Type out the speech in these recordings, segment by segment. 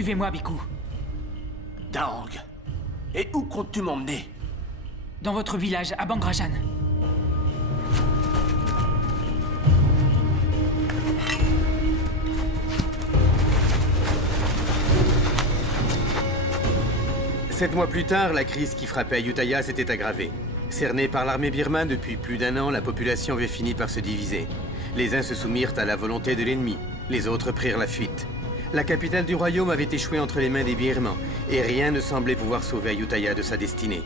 Suivez-moi, Biku. Daang. Et où comptes-tu m'emmener? Dans votre village, à Bangrajan. Sept mois plus tard, la crise qui frappait Ayutthaya s'était aggravée. Cernée par l'armée birmane depuis plus d'un an, la population avait fini par se diviser. Les uns se soumirent à la volonté de l'ennemi, les autres prirent la fuite. La capitale du royaume avait échoué entre les mains des Birmans, et rien ne semblait pouvoir sauver Ayutthaya de sa destinée.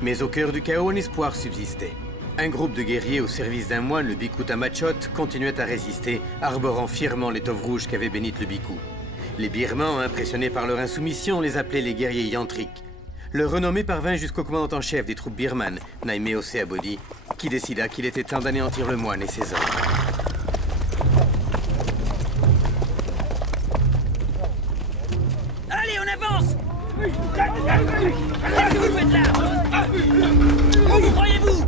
Mais au cœur du chaos, un espoir subsistait. Un groupe de guerriers au service d'un moine, le Bhikkhu Tamachot, continuait à résister, arborant fièrement l'étoffe rouge qu'avait bénite le Bhikkhu. Les Birmans, impressionnés par leur insoumission, les appelaient les guerriers yantriques. Leur renommée parvint jusqu'au commandant en chef des troupes birmanes, Naimeo Seabody, qui décida qu'il était temps d'anéantir le moine et ses hommes. Allez, on avance! Qu'est-ce que vous faites là? Où vous croyez-vous?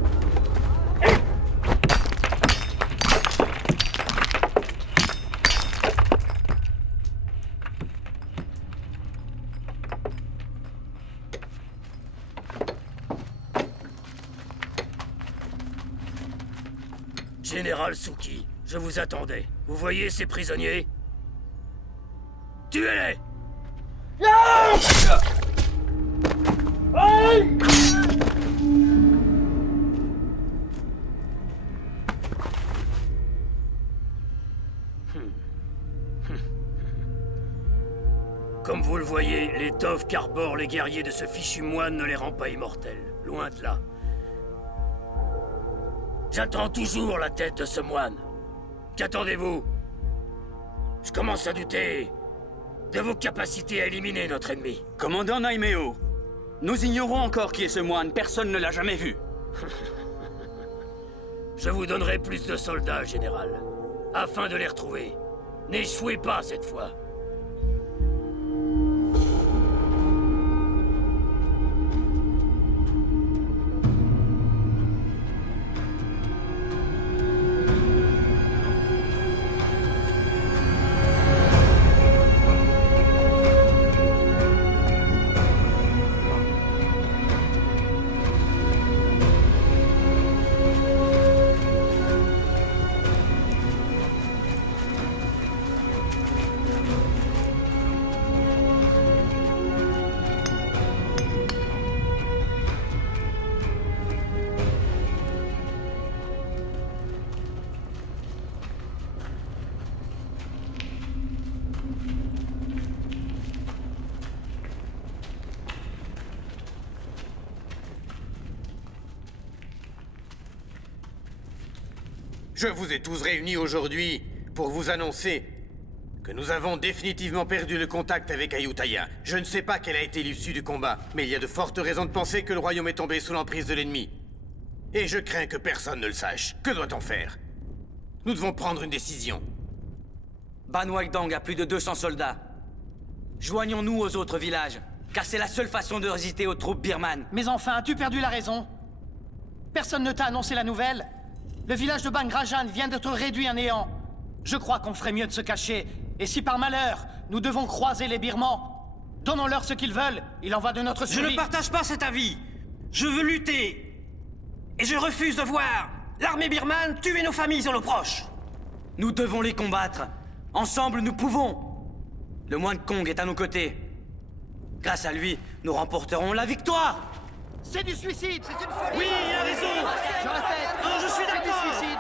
Général Suki, je vous attendais. Vous voyez ces prisonniers? Tuez-les! Comme vous le voyez, l'étoffe qu'arborent les guerriers de ce fichu moine ne les rend pas immortels. Loin de là. J'attends toujours la tête de ce moine. Qu'attendez-vous? Je commence à douter de vos capacités à éliminer notre ennemi. Commandant Naimeo, nous ignorons encore qui est ce moine. Personne ne l'a jamais vu. Je vous donnerai plus de soldats, général, afin de les retrouver. N'échouez pas cette fois. Je vous ai tous réunis aujourd'hui pour vous annoncer que nous avons définitivement perdu le contact avec Ayutthaya. Je ne sais pas quelle a été l'issue du combat, mais il y a de fortes raisons de penser que le royaume est tombé sous l'emprise de l'ennemi. Et je crains que personne ne le sache. Que doit-on faire? Nous devons prendre une décision. Ban Waidang a plus de 200 soldats. Joignons-nous aux autres villages, car c'est la seule façon de résister aux troupes birmanes. Mais enfin, as-tu perdu la raison? Personne ne t'a annoncé la nouvelle? Le village de Bangrajan vient d'être réduit à néant. Je crois qu'on ferait mieux de se cacher. Et si par malheur, nous devons croiser les Birmans, donnons-leur ce qu'ils veulent. Il en va de notre survie. Je ne partage pas cet avis. Je veux lutter. Et je refuse de voir l'armée birmane tuer nos familles et nos proches. Nous devons les combattre. Ensemble, nous pouvons. Le moine Kong est à nos côtés. Grâce à lui, nous remporterons la victoire. C'est du suicide. C'est une folie. Oui, il a raison. Je répète. Non, je suis C'est du d'accord. suicide.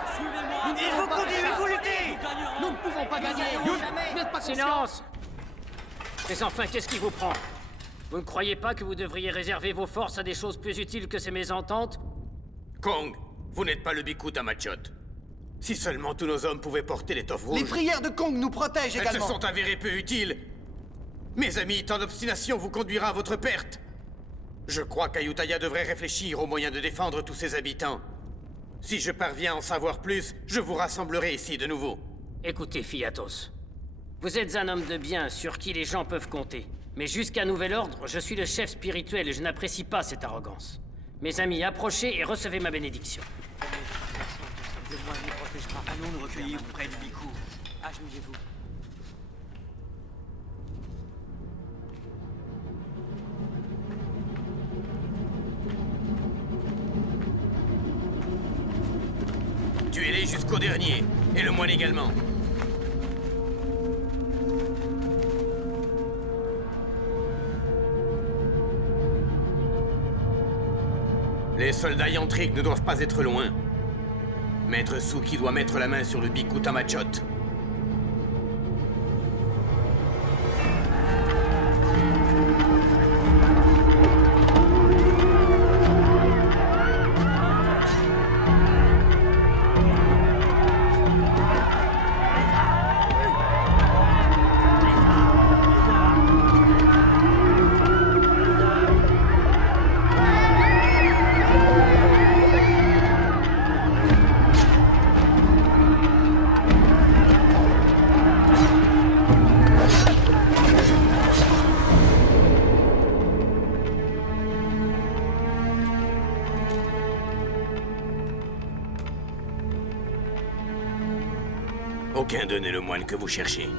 Il faut continuer, il faut lutter. Nous ne pouvons pas gagner. Vous n'êtes pas conscient. Silence! Mais enfin, qu'est-ce qui vous prend? Vous ne croyez pas que vous devriez réserver vos forces à des choses plus utiles que ces mésententes? Kong, vous n'êtes pas le Bhikkhu Tamachot. Si seulement tous nos hommes pouvaient porter l'étoffe rouge... Les prières de Kong nous protègent Elles également. se sont avérées peu utiles. Mes amis, tant d'obstination vous conduira à votre perte. Je crois qu'Ayutthaya devrait réfléchir aux moyens de défendre tous ses habitants. Si je parviens à en savoir plus, je vous rassemblerai ici de nouveau. Écoutez, Fiatos. Vous êtes un homme de bien sur qui les gens peuvent compter. Mais jusqu'à nouvel ordre, je suis le chef spirituel et je n'apprécie pas cette arrogance. Mes amis, approchez et recevez ma bénédiction. Le moine nous protégera. Allons nous recueillir près du Bhikkhu. Agenouillez-vous. jusqu'au dernier. Et le moine également. Les soldats yantriques ne doivent pas être loin. Maître Suki doit mettre la main sur le Bhikkhu Tamachot. Aucun d'eux n'est le moine que vous cherchez.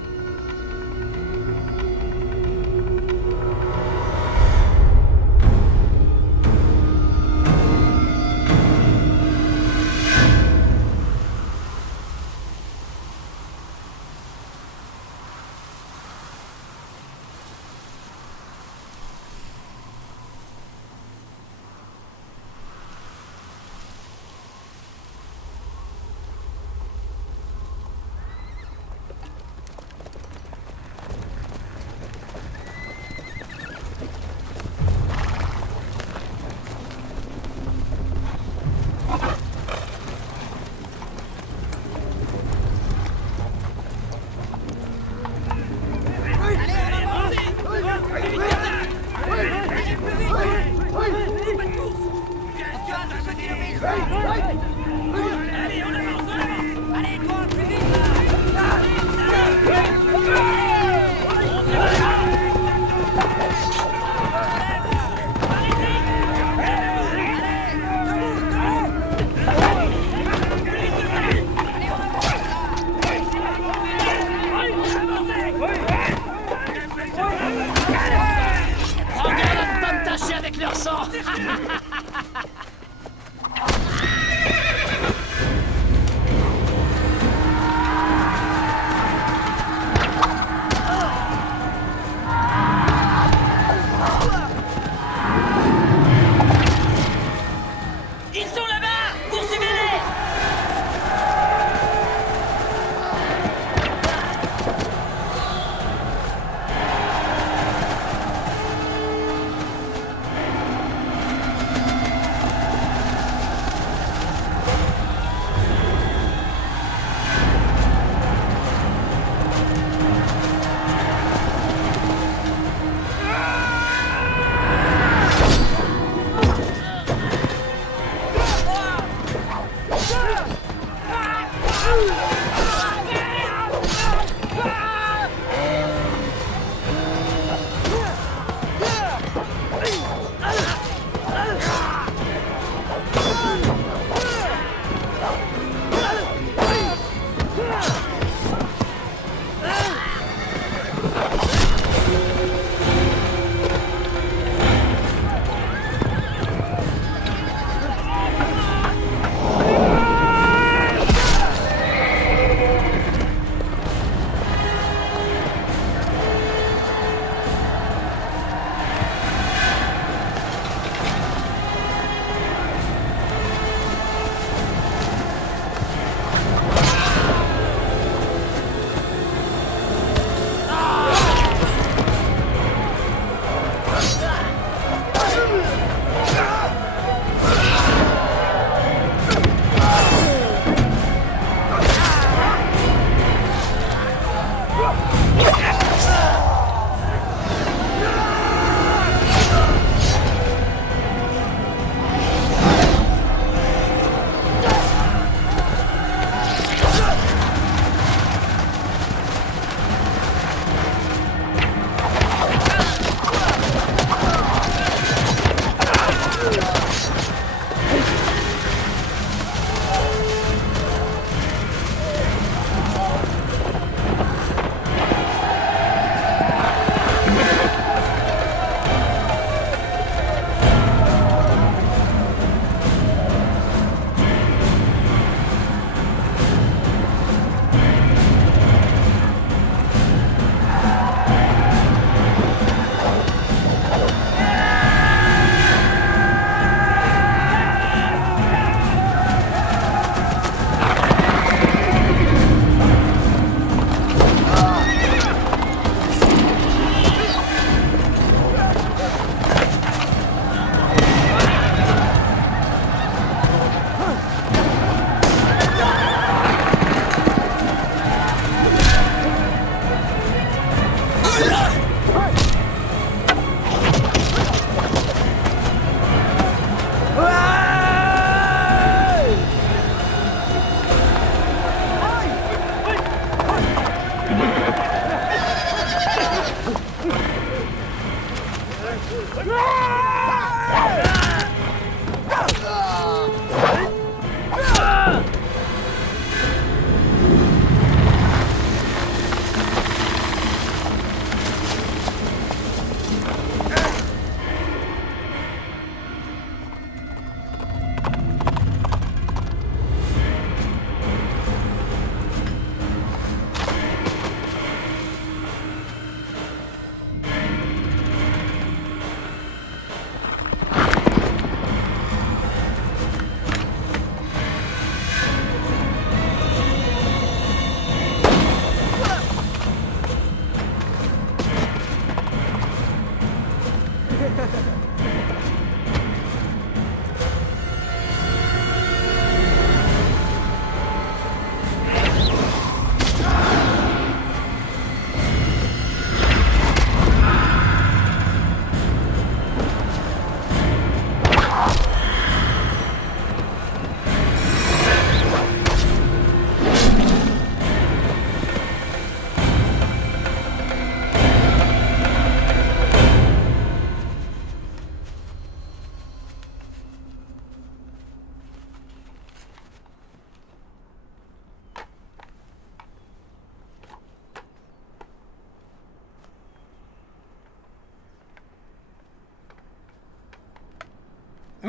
Avec leur sang.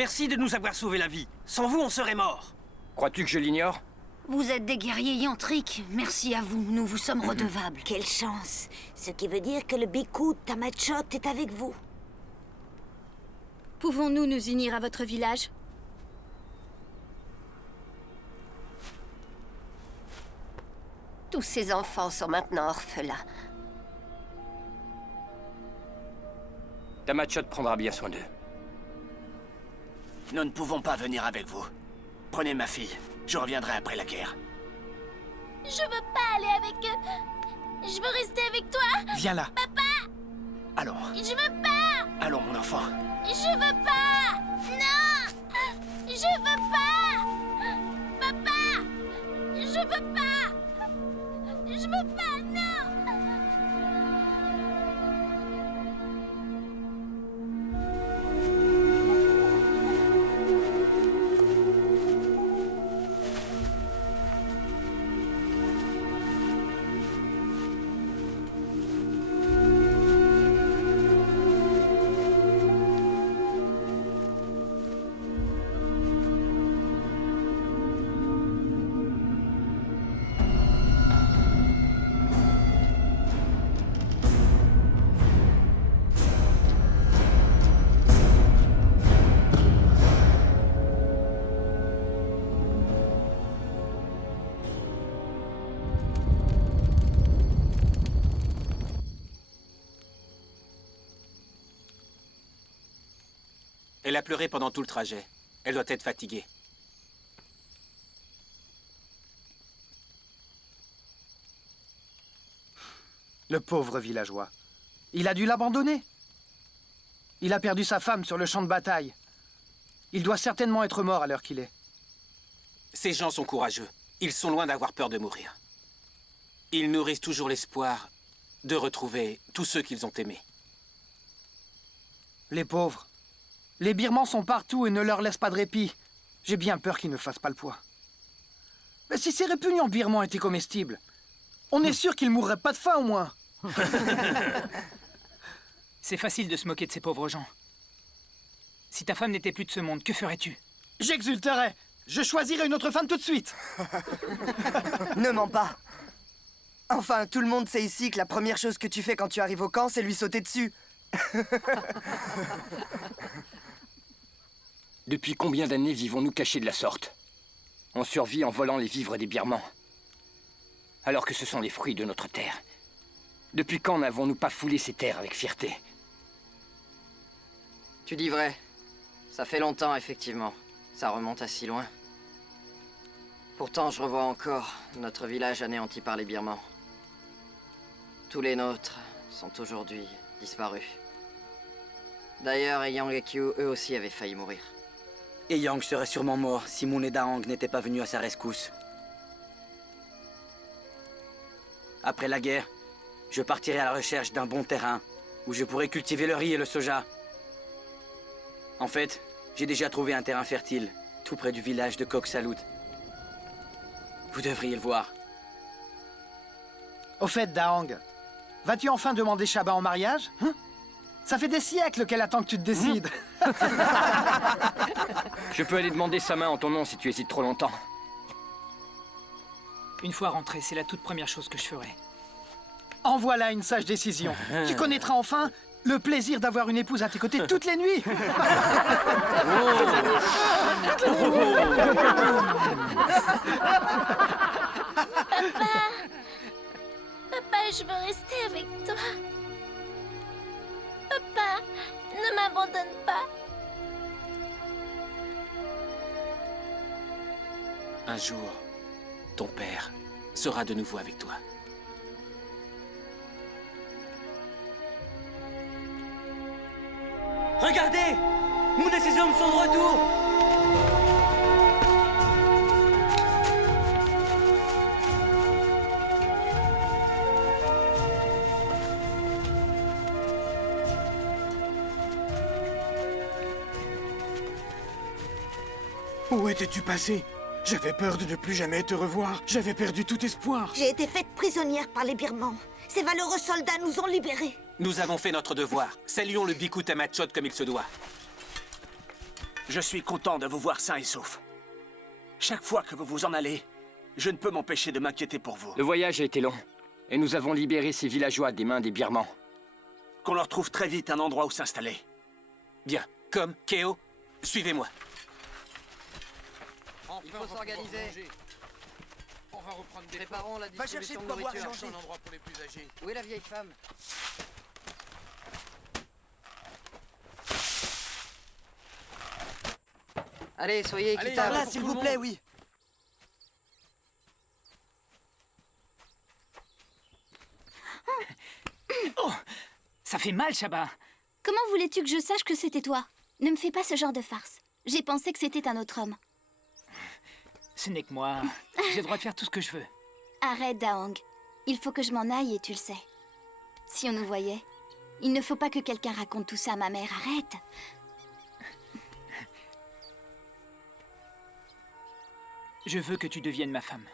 Merci de nous avoir sauvé la vie. Sans vous, on serait morts. Crois-tu que je l'ignore? Vous êtes des guerriers yantriques. Merci à vous, nous vous sommes redevables. Quelle chance. Ce qui veut dire que le Biku Tamachot est avec vous. Pouvons-nous nous unir à votre village? Tous ces enfants sont maintenant orphelins. Tamachot prendra bien soin d'eux. Nous ne pouvons pas venir avec vous. Prenez ma fille. Je reviendrai après la guerre. Je veux pas aller avec eux. Je veux rester avec toi. Viens là. Papa! Allons. Je veux pas! Allons, mon enfant. Je veux pas! Non! Je veux pas! Papa! Je veux pas! Je veux pas, non! Elle a pleuré pendant tout le trajet. Elle doit être fatiguée. Le pauvre villageois. Il a dû l'abandonner. Il a perdu sa femme sur le champ de bataille. Il doit certainement être mort à l'heure qu'il est. Ces gens sont courageux. Ils sont loin d'avoir peur de mourir. Ils nourrissent toujours l'espoir de retrouver tous ceux qu'ils ont aimés. Les pauvres. Les Birmans sont partout et ne leur laissent pas de répit. J'ai bien peur qu'ils ne fassent pas le poids. Mais si ces répugnants birmans étaient comestibles, on est sûr qu'ils mourraient pas de faim au moins. C'est facile de se moquer de ces pauvres gens. Si ta femme n'était plus de ce monde, que ferais-tu? J'exulterais. Je choisirais une autre femme tout de suite. Ne mens pas. Enfin, tout le monde sait ici que la première chose que tu fais quand tu arrives au camp, c'est lui sauter dessus. Depuis combien d'années vivons-nous cachés de la sorte? On survit en volant les vivres des Birmans. Alors que ce sont les fruits de notre terre. Depuis quand n'avons-nous pas foulé ces terres avec fierté? Tu dis vrai. Ça fait longtemps, effectivement. Ça remonte à si loin. Pourtant, je revois encore notre village anéanti par les Birmans. Tous les nôtres sont aujourd'hui disparus. D'ailleurs, Yang et Kyu, eux aussi, avaient failli mourir. Et Yang serait sûrement mort si Moon et Daang n'étaient pas venus à sa rescousse. Après la guerre, je partirai à la recherche d'un bon terrain où je pourrai cultiver le riz et le soja. En fait, j'ai déjà trouvé un terrain fertile, tout près du village de Kok Salut. Vous devriez le voir. Au fait, Daang, vas-tu enfin demander Shaba en mariage, hein? Ça fait des siècles qu'elle attend que tu te décides. Je peux aller demander sa main en ton nom si tu hésites trop longtemps. Une fois rentré, c'est la toute première chose que je ferai. En voilà une sage décision. Tu connaîtras enfin le plaisir d'avoir une épouse à tes côtés toutes les nuits. Papa, je veux rester avec toi. Papa, ne m'abandonne pas. Un jour, ton père sera de nouveau avec toi. Regardez! Moon et ses hommes sont de retour! Où étais-tu passé? J'avais peur de ne plus jamais te revoir. J'avais perdu tout espoir. J'ai été faite prisonnière par les Birmans. Ces valeureux soldats nous ont libérés. Nous avons fait notre devoir. Saluons le Biku Tamachot comme il se doit. Je suis content de vous voir sain et sauf. Chaque fois que vous vous en allez, je ne peux m'empêcher de m'inquiéter pour vous. Le voyage a été long, et nous avons libéré ces villageois des mains des Birmans. Qu'on leur trouve très vite un endroit où s'installer. Bien. Comme, Keo, suivez-moi. Il faut s'organiser. On va reprendre des Préparons la Va chercher distribution de de quoi boire, nourriture. Jean. un endroit pour les plus âgés. Où est la vieille femme? Allez, soyez Par équitables. là, s'il vous plaît, oui. Oh, ça fait mal, Shaba. Comment voulais-tu que je sache que c'était toi? Ne me fais pas ce genre de farce. J'ai pensé que c'était un autre homme. Ce n'est que moi. J'ai le droit de faire tout ce que je veux. Arrête, Daong. Il faut que je m'en aille et tu le sais. Si on nous voyait, il ne faut pas que quelqu'un raconte tout ça à ma mère. Arrête. Je veux que tu deviennes ma femme.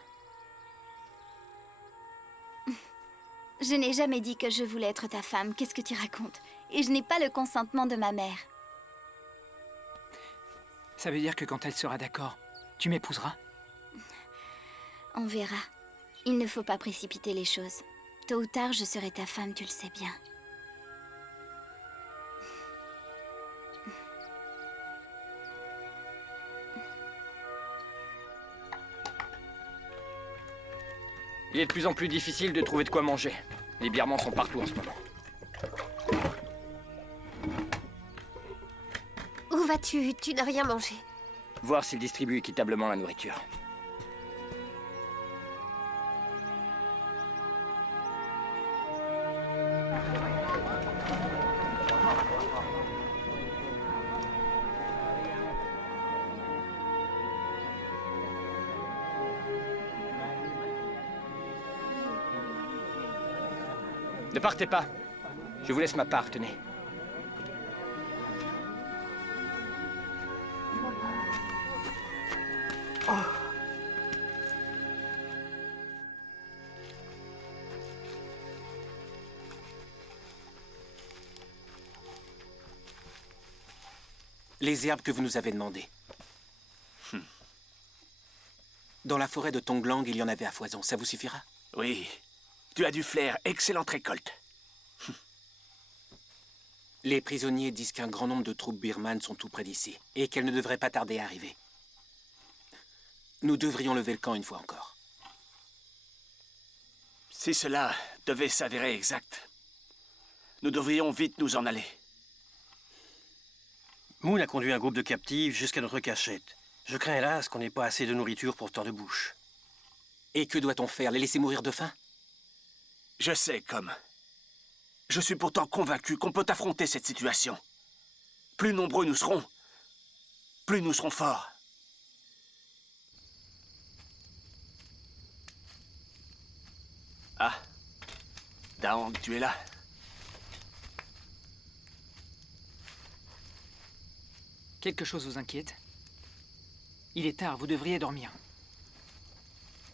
Je n'ai jamais dit que je voulais être ta femme. Qu'est-ce que tu racontes? Et je n'ai pas le consentement de ma mère. Ça veut dire que quand elle sera d'accord, tu m'épouseras? On verra. Il ne faut pas précipiter les choses. Tôt ou tard, je serai ta femme, tu le sais bien. Il est de plus en plus difficile de trouver de quoi manger. Les Birmans sont partout en ce moment. Où vas-tu? Tu n'as rien mangé. Voir s'ils distribuent équitablement la nourriture. Ne partez pas. Je vous laisse ma part, tenez. Les herbes que vous nous avez demandées. Dans la forêt de Tonglang, il y en avait à foison. Ça vous suffira? Oui. Tu as du flair. Excellente récolte. Les prisonniers disent qu'un grand nombre de troupes birmanes sont tout près d'ici et qu'elles ne devraient pas tarder à arriver. Nous devrions lever le camp une fois encore. Si cela devait s'avérer exact, nous devrions vite nous en aller. Moon a conduit un groupe de captifs jusqu'à notre cachette. Je crains hélas qu'on n'ait pas assez de nourriture pour tant de bouche. Et que doit-on faire? Les laisser mourir de faim? Je sais, comme. Je suis pourtant convaincu qu'on peut affronter cette situation. Plus nombreux nous serons, plus nous serons forts. Ah, Daong, tu es là. Quelque chose vous inquiète? Il est tard, vous devriez dormir.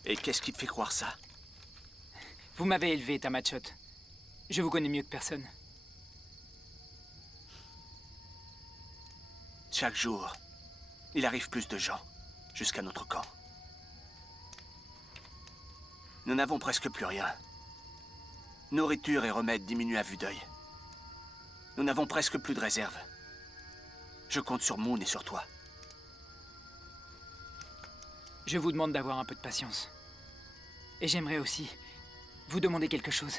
Et qu'est-ce qui te fait croire ça? Vous m'avez élevé, Tamachot. Je vous connais mieux que personne. Chaque jour, il arrive plus de gens jusqu'à notre camp. Nous n'avons presque plus rien. Nourriture et remèdes diminuent à vue d'œil. Nous n'avons presque plus de réserve. Je compte sur Moon et sur toi. Je vous demande d'avoir un peu de patience. Et j'aimerais aussi vous demander quelque chose.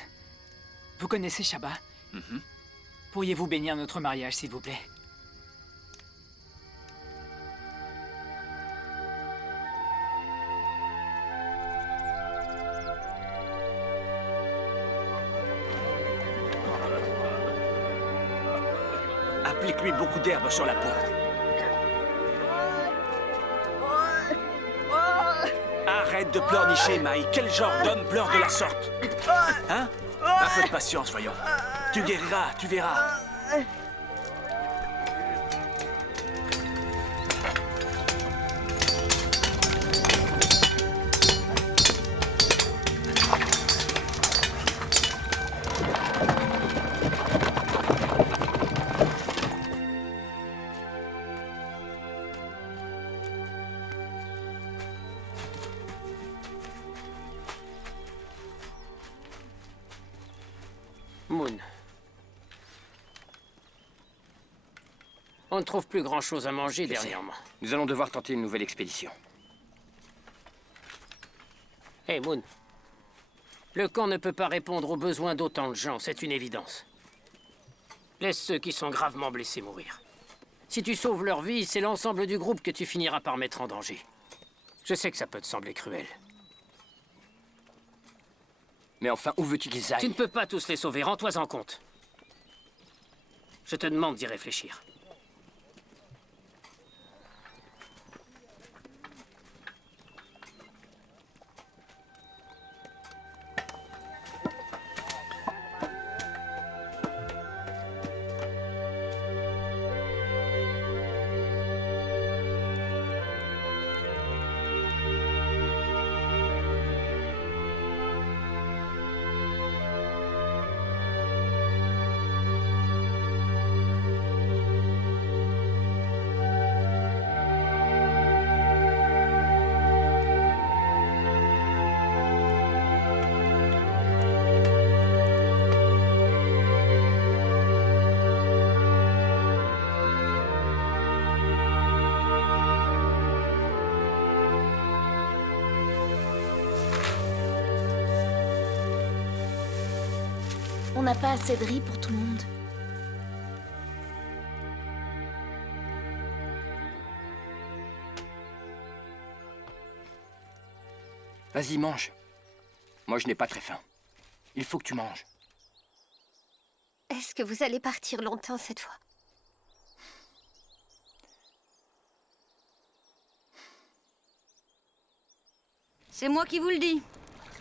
Vous connaissez Shaba? Pourriez-vous bénir notre mariage, s'il vous plaît? Applique-lui beaucoup d'herbe sur la peau. Arrête de pleurnicher, Mai. Quel genre d'homme pleure de la sorte? Hein? Un peu de patience, voyons. Tu guériras, tu verras. On ne trouve plus grand-chose à manger dernièrement. Nous allons devoir tenter une nouvelle expédition. Hey, Moon. Le camp ne peut pas répondre aux besoins d'autant de gens, c'est une évidence. Laisse ceux qui sont gravement blessés mourir. Si tu sauves leur vie, c'est l'ensemble du groupe que tu finiras par mettre en danger. Je sais que ça peut te sembler cruel. Mais enfin, où veux-tu qu'ils aillent? Tu ne peux pas tous les sauver, rends-toi-en compte. Je te demande d'y réfléchir. On n'a pas assez de riz pour tout le monde. Vas-y, mange. Moi, je n'ai pas très faim. Il faut que tu manges. Est-ce que vous allez partir longtemps cette fois? C'est moi qui vous le dis.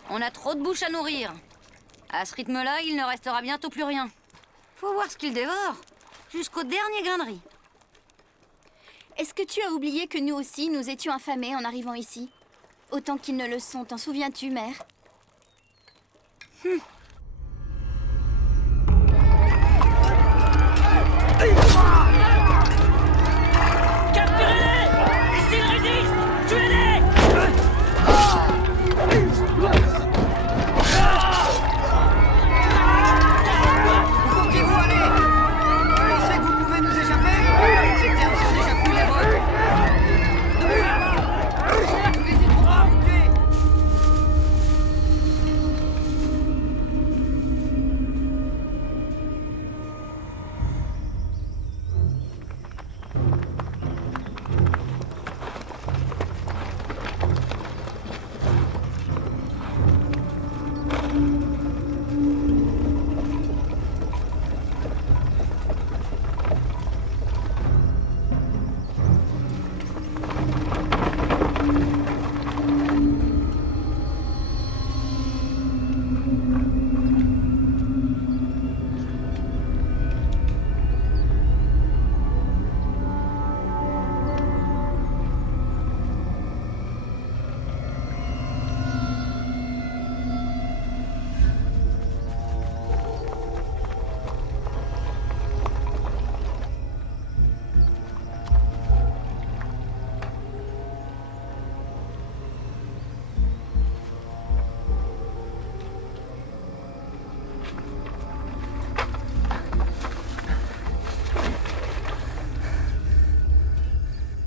On a trop de bouches à nourrir. À ce rythme-là, il ne restera bientôt plus rien. Faut voir ce qu'il dévore. Jusqu'au dernier grain de riz. Est-ce que tu as oublié que nous aussi, nous étions affamés en arrivant ici? Autant qu'ils ne le sont, t'en souviens-tu, mère? Capturez-les! Et s'ils résistent, tuez-les! Comptez-vous aller? Vous pensez que vous pouvez nous échapper? Ces terres ont déjà pris les vôtres. Ne bougez pas! Nous n'hésiterons pas à vous tuer!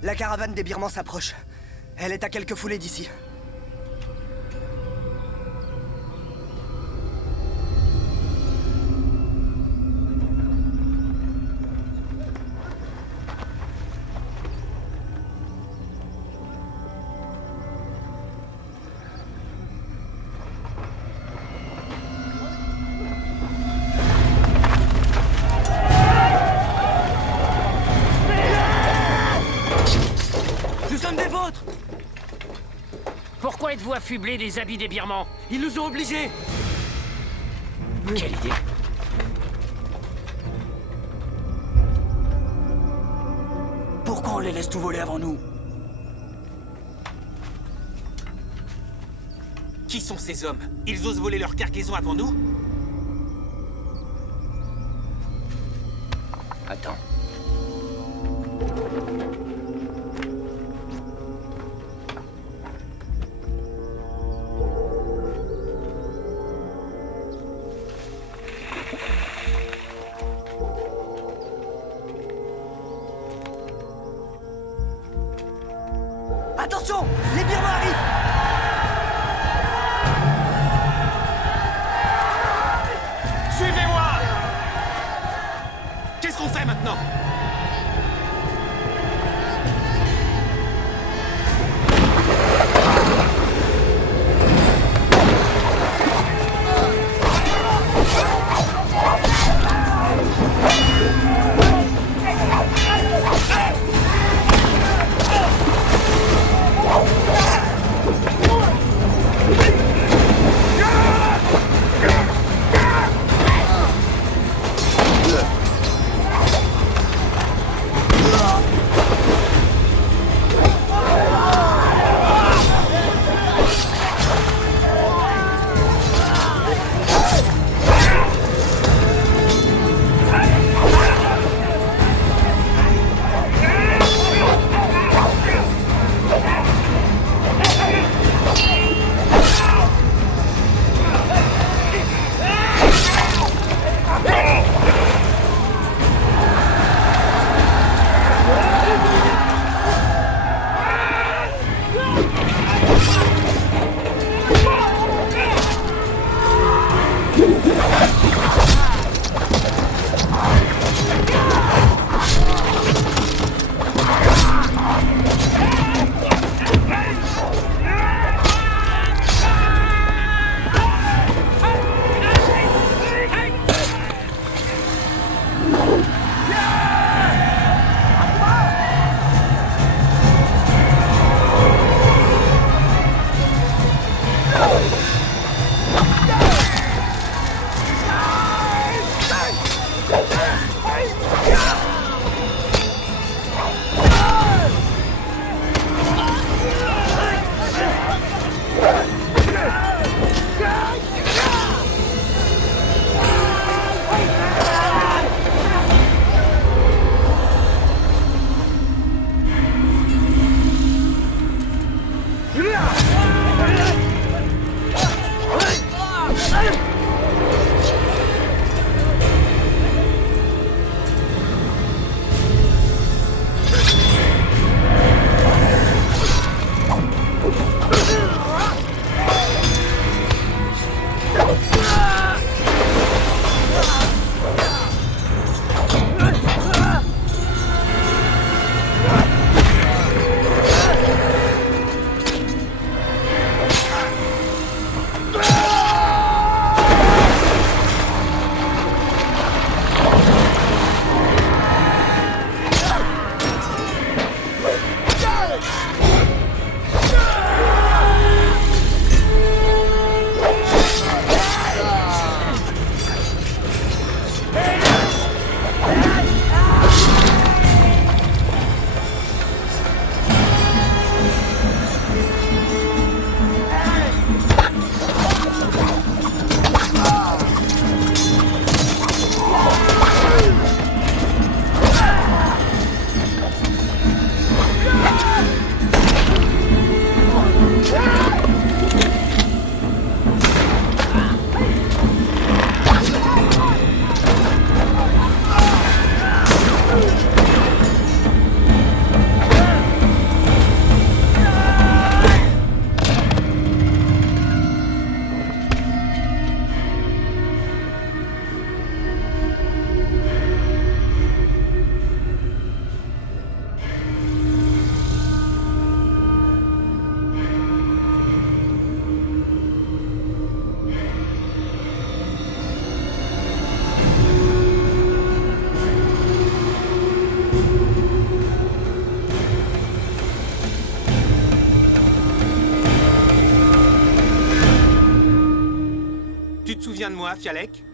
La caravane des Birmans s'approche. Elle est à quelques foulées d'ici. Nous sommes des vôtres! Pourquoi êtes-vous affublés des habits des Birmans? Ils nous ont obligés! Quelle idée! Pourquoi on les laisse tout voler avant nous? Qui sont ces hommes? Ils osent voler leur cargaison avant nous? Attends. Attention! Les Birmans arrivent! Suivez-moi! Qu'est-ce qu'on fait maintenant? souviens de moi, Fialek?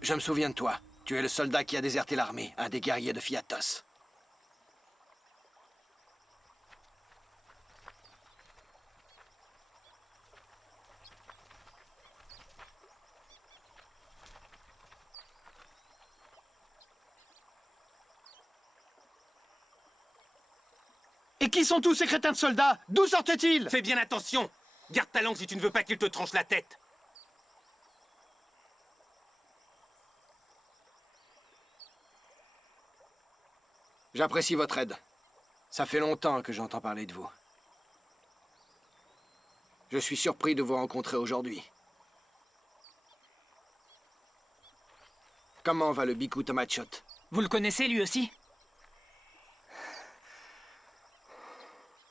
Je me souviens de toi. Tu es le soldat qui a déserté l'armée, un des guerriers de Fiatos. Et qui sont tous ces crétins de soldats? D'où sortent-ils? Fais bien attention! Garde ta langue si tu ne veux pas qu'il te tranche la tête. J'apprécie votre aide. Ça fait longtemps que j'entends parler de vous. Je suis surpris de vous rencontrer aujourd'hui. Comment va le Biku Tamachot? Vous le connaissez, lui aussi?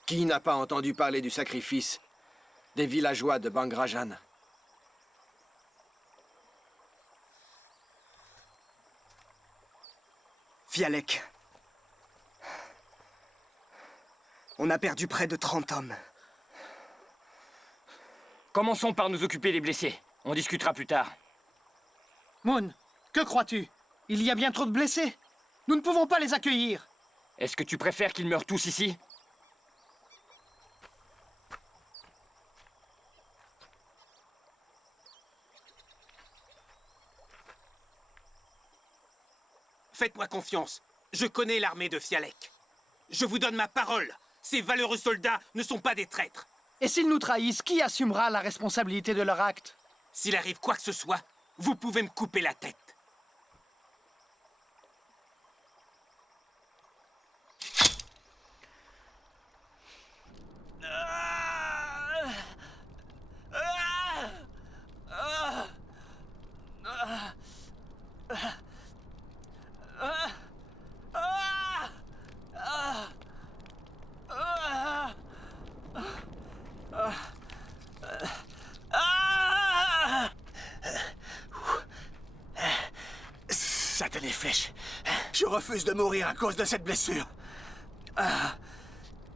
Qui n'a pas entendu parler du sacrifice des villageois de Bangrajan? Fialek. On a perdu près de 30 hommes. Commençons par nous occuper des blessés. On discutera plus tard. Moon, que crois-tu? Il y a bien trop de blessés. Nous ne pouvons pas les accueillir. Est-ce que tu préfères qu'ils meurent tous ici? Faites-moi confiance. Je connais l'armée de Fialek. Je vous donne ma parole. Ces valeureux soldats ne sont pas des traîtres. Et s'ils nous trahissent, qui assumera la responsabilité de leur acte? S'il arrive quoi que ce soit, vous pouvez me couper la tête. Satané flèche. Je refuse de mourir à cause de cette blessure.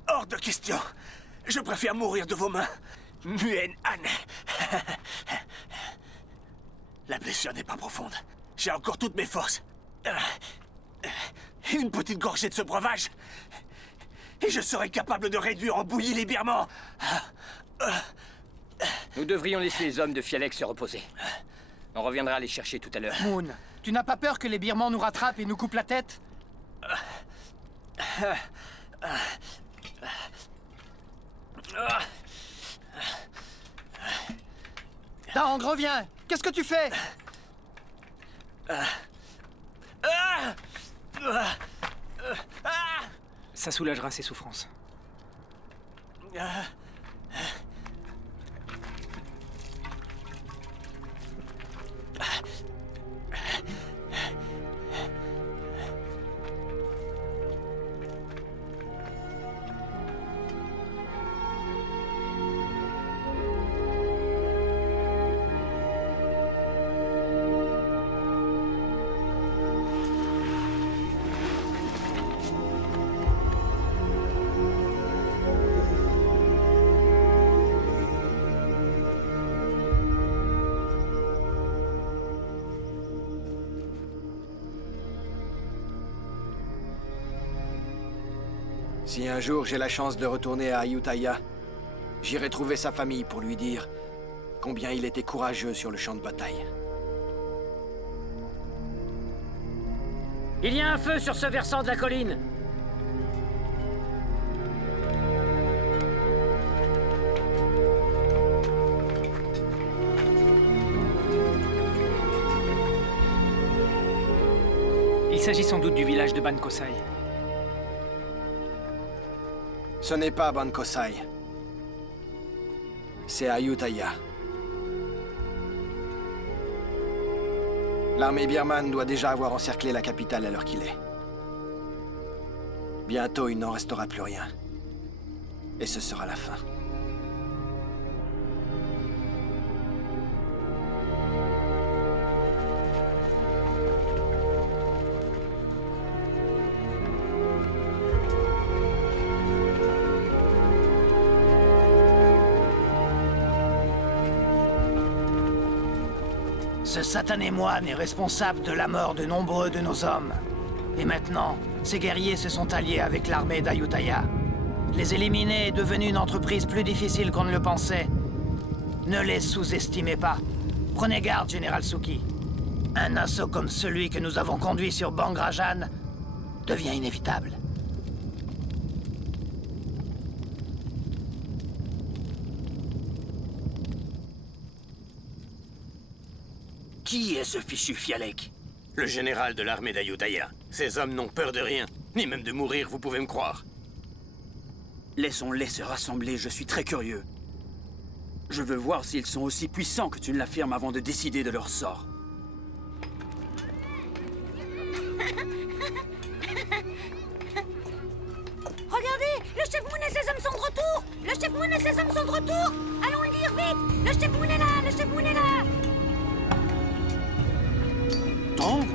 Hors de question. Je préfère mourir de vos mains. Nguyen Han. La blessure n'est pas profonde. J'ai encore toutes mes forces. Une petite gorgée de ce breuvage. Et je serai capable de réduire en bouillie les Birmans. Nous devrions laisser les hommes de Fialek se reposer. On reviendra les chercher tout à l'heure. Moon, tu n'as pas peur que les Birmans nous rattrapent et nous coupent la tête? Dang, reviens! Qu'est-ce que tu fais? Ça soulagera ses souffrances. Si un jour j'ai la chance de retourner à Ayutthaya, j'irai trouver sa famille pour lui dire combien il était courageux sur le champ de bataille. Il y a un feu sur ce versant de la colline. Il s'agit sans doute du village de Ban Kosai. Ce n'est pas Ban Kosai. C'est Ayutthaya. L'armée birmane doit déjà avoir encerclé la capitale à l'heure qu'il est. Bientôt, il n'en restera plus rien. Et ce sera la fin. Ce satané moine est responsable de la mort de nombreux de nos hommes. Et maintenant, ces guerriers se sont alliés avec l'armée d'Ayutthaya. Les éliminer est devenu une entreprise plus difficile qu'on ne le pensait. Ne les sous-estimez pas. Prenez garde, Général Suki. Un assaut comme celui que nous avons conduit sur Bangrajan devient inévitable. Qui est ce fichu Fialek? Le général de l'armée d'Ayutthaya. Ces hommes n'ont peur de rien, ni même de mourir, vous pouvez me croire. Laissons-les se rassembler, je suis très curieux. Je veux voir s'ils sont aussi puissants que tu ne l'affirmes avant de décider de leur sort. Regardez, le chef Moon et ses hommes sont de retour. Le chef Moon et ses hommes sont de retour. Allons le dire vite. Le chef Moon est là, le chef Moon est là. Tong ?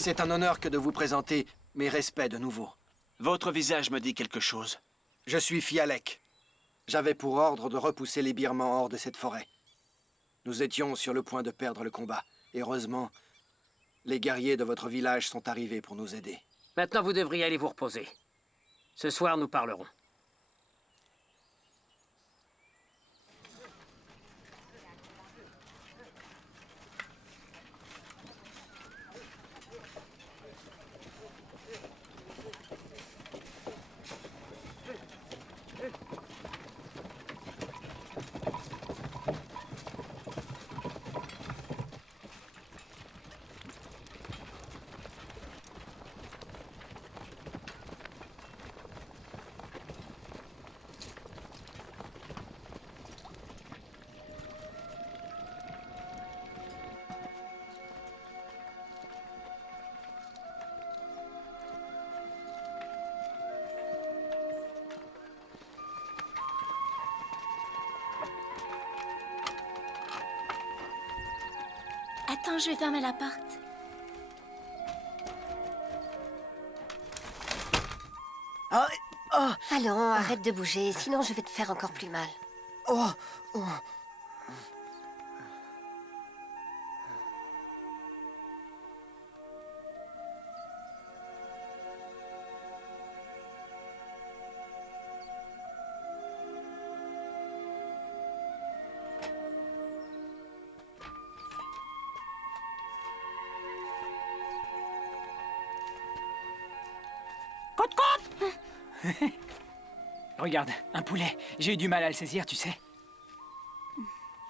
C'est un honneur que de vous présenter mes respects de nouveau. Votre visage me dit quelque chose. Je suis Fialek. J'avais pour ordre de repousser les Birmans hors de cette forêt. Nous étions sur le point de perdre le combat. Et heureusement, les guerriers de votre village sont arrivés pour nous aider. Maintenant, vous devriez aller vous reposer. Ce soir, nous parlerons. Attends, je vais fermer la porte. Allons, arrête de bouger, sinon je vais te faire encore plus mal. Regarde, un poulet. J'ai eu du mal à le saisir, tu sais.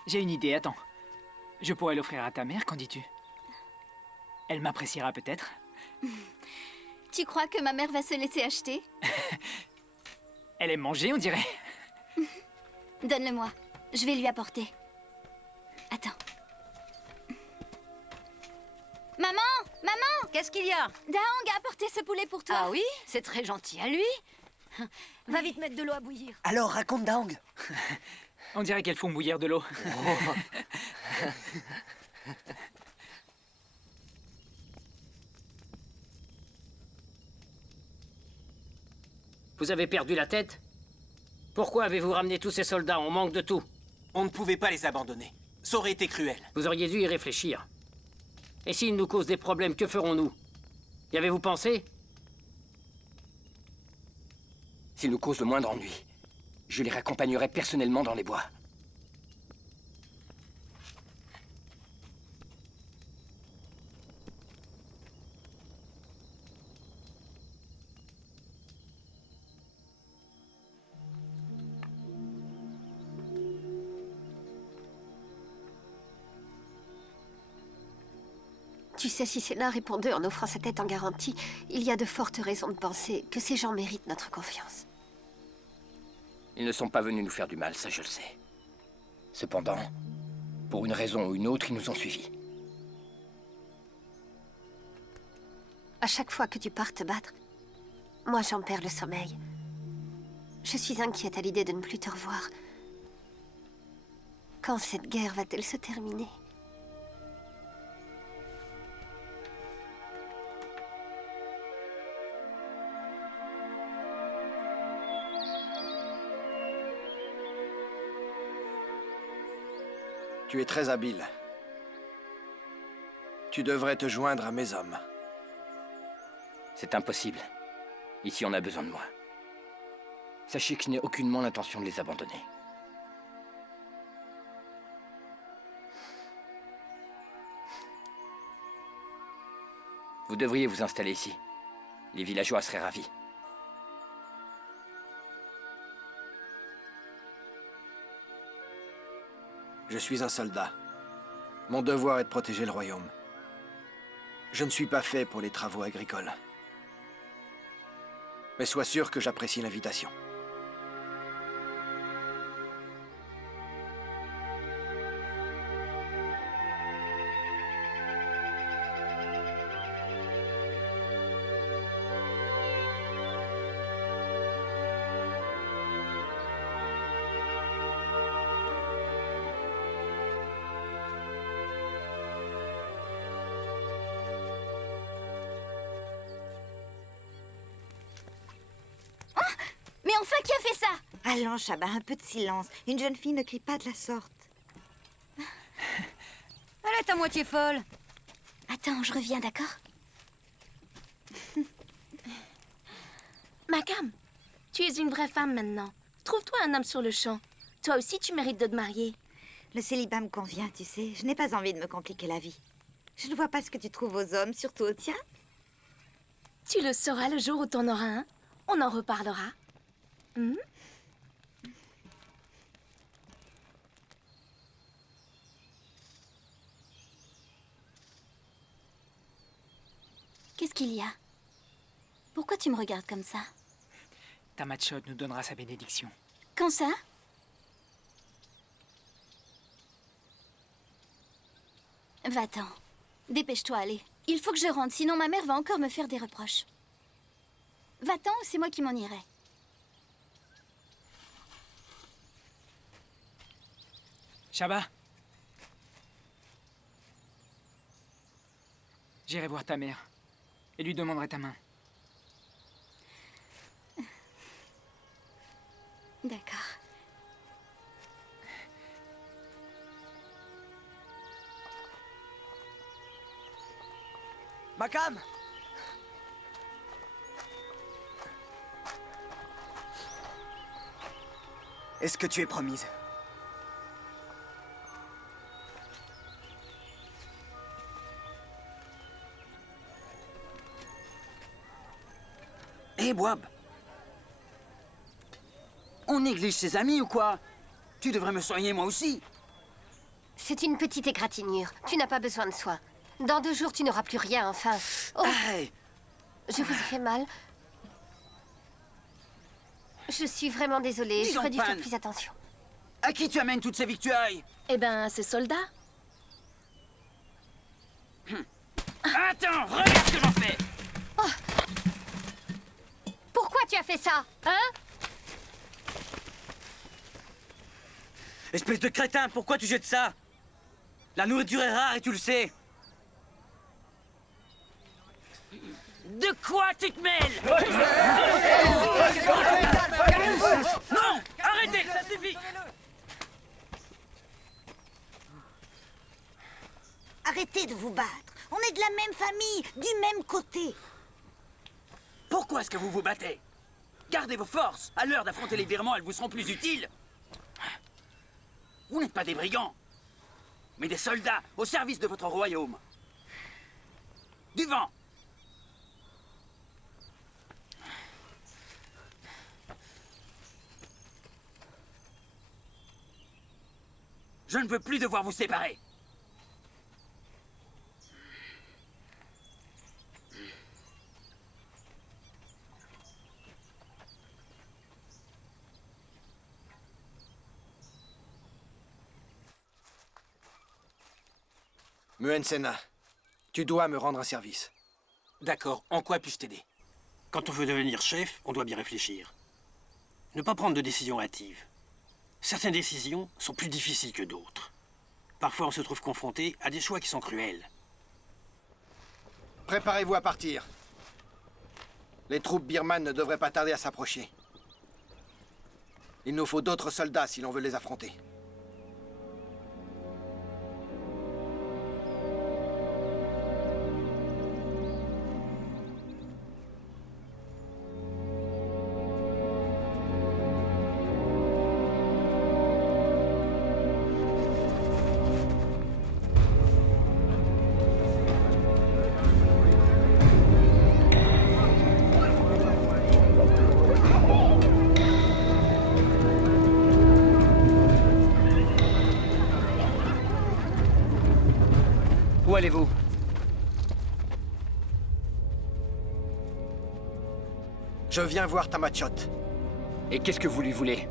J'ai une idée, attends. Je pourrais l'offrir à ta mère, qu'en dis-tu? Elle m'appréciera peut-être. Tu crois que ma mère va se laisser acheter? Elle aime manger, on dirait. Donne-le-moi. Je vais lui apporter. Attends. Maman! Maman! Qu'est-ce qu'il y a? Daong a apporté ce poulet pour toi. Ah oui? C'est très gentil à lui. Va vite mettre de l'eau à bouillir. Alors, raconte Daong. On dirait qu'elles font bouillir de l'eau. Vous avez perdu la tête? Pourquoi avez-vous ramené tous ces soldats? On manque de tout. On ne pouvait pas les abandonner. Ça aurait été cruel. Vous auriez dû y réfléchir. Et s'ils nous causent des problèmes, que ferons-nous? Y avez-vous pensé? S'ils nous causent le moindre ennui, je les raccompagnerai personnellement dans les bois. Tu sais, si Sénat répondait en offrant sa tête en garantie, il y a de fortes raisons de penser que ces gens méritent notre confiance. Ils ne sont pas venus nous faire du mal, ça je le sais. Cependant, pour une raison ou une autre, ils nous ont suivis. À chaque fois que tu pars te battre, moi j'en perds le sommeil. Je suis inquiète à l'idée de ne plus te revoir. Quand cette guerre va-t-elle se terminer? Tu es très habile. Tu devrais te joindre à mes hommes. C'est impossible. Ici, on a besoin de moi. Sachez que je n'ai aucunement l'intention de les abandonner. Vous devriez vous installer ici. Les villageois seraient ravis. Je suis un soldat. Mon devoir est de protéger le royaume. Je ne suis pas fait pour les travaux agricoles. Mais sois sûr que j'apprécie l'invitation. Mais enfin, qui a fait ça? Allons, Chaba, un peu de silence. Une jeune fille ne crie pas de la sorte. Elle est à moitié folle. Attends, je reviens, d'accord? Macam, tu es une vraie femme maintenant. Trouve-toi un homme sur le champ. Toi aussi, tu mérites de te marier. Le célibat me convient, tu sais. Je n'ai pas envie de me compliquer la vie. Je ne vois pas ce que tu trouves aux hommes, surtout aux tiens. Tu le sauras le jour où t'en auras un. On en reparlera. Qu'est-ce qu'il y a? Pourquoi tu me regardes comme ça? Tamachot nous donnera sa bénédiction. Quand ça? Va-t'en. Dépêche-toi, allez. Il faut que je rentre, sinon ma mère va encore me faire des reproches. Va-t'en ou c'est moi qui m'en irai? Shaba. J'irai voir ta mère et lui demanderai ta main. D'accord. Macam! Est-ce que tu es promise? Hé, Boab! On néglige ses amis ou quoi? Tu devrais me soigner moi aussi. C'est une petite égratignure. Tu n'as pas besoin de soins. Dans 2 jours, tu n'auras plus rien, enfin. Oh. Hey. Je vous ai fait mal. Je suis vraiment désolée. Dis donc, J'aurais dû faire Pan. plus attention. À qui tu amènes toutes ces victuailles? Eh ben, à ces soldats. Attends, regarde ce que j'en fais! Pourquoi tu as fait ça? Hein? Espèce de crétin, pourquoi tu jettes ça? La nourriture est rare et tu le sais. De quoi tu te mêles? Non! Arrêtez, ça suffit! Arrêtez de vous battre. On est de la même famille, du même côté. Pourquoi est-ce que vous vous battez? Gardez vos forces. À l'heure d'affronter les Birmans, elles vous seront plus utiles. Vous n'êtes pas des brigands, mais des soldats au service de votre royaume. Du vent. Je ne veux plus devoir vous séparer. Muen Sena, tu dois me rendre un service. D'accord, en quoi puis-je t'aider? Quand on veut devenir chef, on doit bien réfléchir. Ne pas prendre de décisions hâtives. Certaines décisions sont plus difficiles que d'autres. Parfois, on se trouve confronté à des choix qui sont cruels. Préparez-vous à partir. Les troupes birmanes ne devraient pas tarder à s'approcher. Il nous faut d'autres soldats si l'on veut les affronter. Où allez-vous? Je viens voir Tamachot. Et qu'est-ce que vous lui voulez?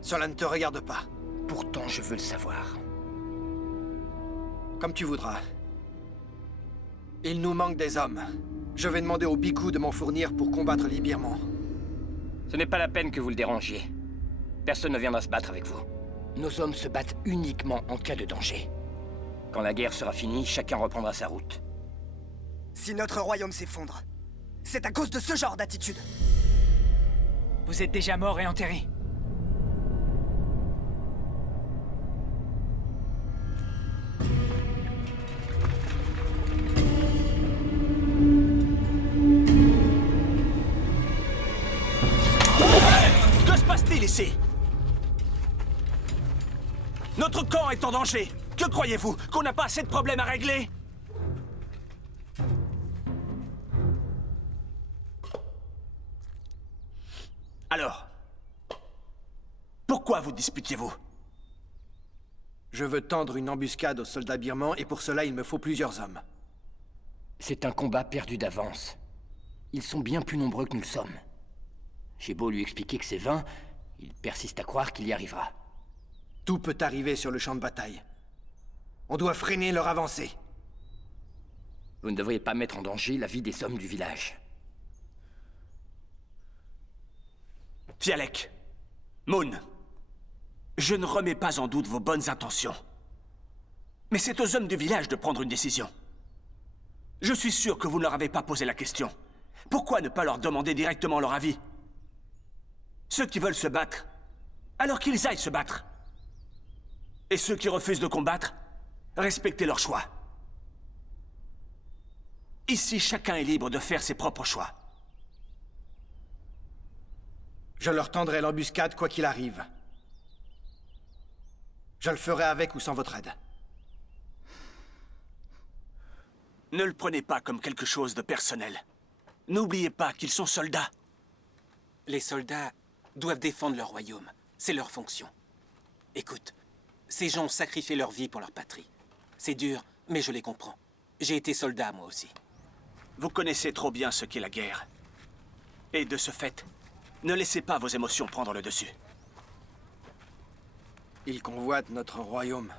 Cela ne te regarde pas. Pourtant, je veux le savoir. Comme tu voudras. Il nous manque des hommes. Je vais demander au Bhikkhu de m'en fournir pour combattre les Birmans. Ce n'est pas la peine que vous le dérangiez. Personne ne viendra se battre avec vous. Nos hommes se battent uniquement en cas de danger. Quand la guerre sera finie, chacun reprendra sa route. Si notre royaume s'effondre, c'est à cause de ce genre d'attitude. Vous êtes déjà mort et enterré. Que se passe-t-il ici? Notre camp est en danger. Que croyez-vous? Qu'on n'a pas assez de problèmes à régler? Alors, pourquoi vous disputiez-vous? Je veux tendre une embuscade aux soldats birmans et pour cela il me faut plusieurs hommes. C'est un combat perdu d'avance. Ils sont bien plus nombreux que nous le sommes. J'ai beau lui expliquer que c'est vain, il persiste à croire qu'il y arrivera. Tout peut arriver sur le champ de bataille. On doit freiner leur avancée. Vous ne devriez pas mettre en danger la vie des hommes du village. Fialek, Moon, je ne remets pas en doute vos bonnes intentions. Mais c'est aux hommes du village de prendre une décision. Je suis sûr que vous ne leur avez pas posé la question. Pourquoi ne pas leur demander directement leur avis? Ceux qui veulent se battre, alors qu'ils aillent se battre. Et ceux qui refusent de combattre, respectez leur choix. Ici, chacun est libre de faire ses propres choix. Je leur tendrai l'embuscade quoi qu'il arrive. Je le ferai avec ou sans votre aide. Ne le prenez pas comme quelque chose de personnel. N'oubliez pas qu'ils sont soldats. Les soldats doivent défendre leur royaume. C'est leur fonction. Écoute, ces gens ont sacrifié leur vie pour leur patrie. C'est dur, mais je les comprends. J'ai été soldat, moi aussi. Vous connaissez trop bien ce qu'est la guerre. Et de ce fait, ne laissez pas vos émotions prendre le dessus. Ils convoitent notre royaume.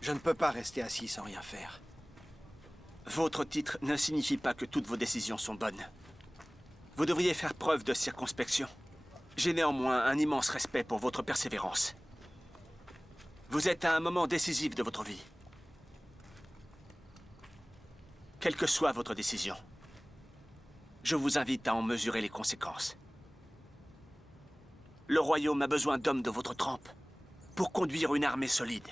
Je ne peux pas rester assis sans rien faire. Votre titre ne signifie pas que toutes vos décisions sont bonnes. Vous devriez faire preuve de circonspection. J'ai néanmoins un immense respect pour votre persévérance. Vous êtes à un moment décisif de votre vie. Quelle que soit votre décision, je vous invite à en mesurer les conséquences. Le royaume a besoin d'hommes de votre trempe pour conduire une armée solide.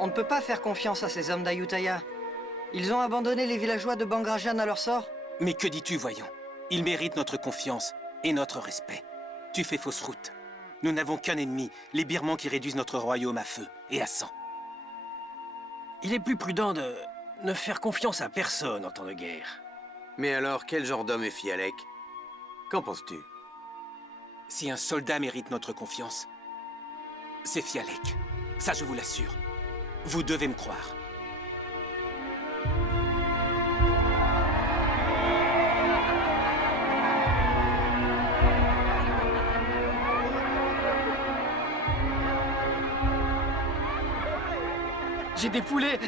On ne peut pas faire confiance à ces hommes d'Ayutthaya. Ils ont abandonné les villageois de Bangrajan à leur sort. Mais que dis-tu, voyons? Ils méritent notre confiance et notre respect. Tu fais fausse route. Nous n'avons qu'un ennemi, les Birmans qui réduisent notre royaume à feu et à sang. Il est plus prudent de ne faire confiance à personne en temps de guerre. Mais alors, quel genre d'homme est Fialek? Qu'en penses-tu? Si un soldat mérite notre confiance, c'est Fialek. Ça, je vous l'assure. Vous devez me croire. J'ai des poulets.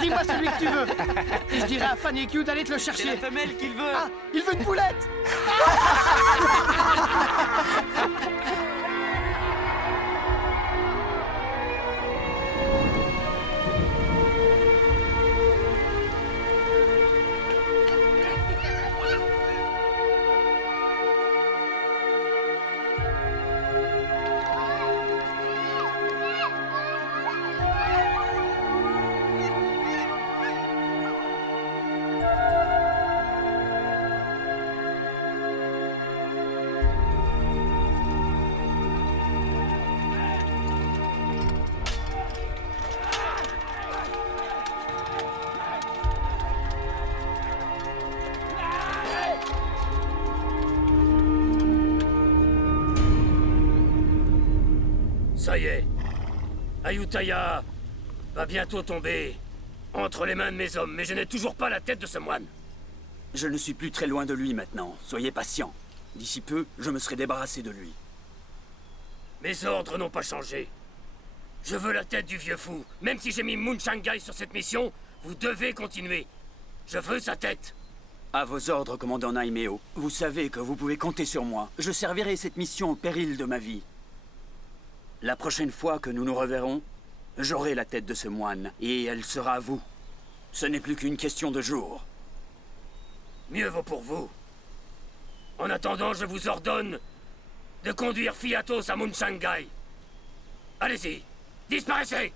Dis-moi celui que tu veux. Et je dirai à Fanny Q d'aller te le chercher. C'est la femelle qu'il veut. Ah, il veut une poulette. Ça y est. Ayutthaya va bientôt tomber entre les mains de mes hommes, mais je n'ai toujours pas la tête de ce moine. Je ne suis plus très loin de lui maintenant. Soyez patient. D'ici peu, je me serai débarrassé de lui. Mes ordres n'ont pas changé. Je veux la tête du vieux fou. Même si j'ai mis Mun Shangai sur cette mission, vous devez continuer. Je veux sa tête. À vos ordres, commandant Naimeo. Vous savez que vous pouvez compter sur moi. Je servirai cette mission au péril de ma vie. La prochaine fois que nous nous reverrons, j'aurai la tête de ce moine, et elle sera à vous. Ce n'est plus qu'une question de jours. Mieux vaut pour vous. En attendant, je vous ordonne de conduire Fiatos à Mun Shangai. Allez-y, disparaissez!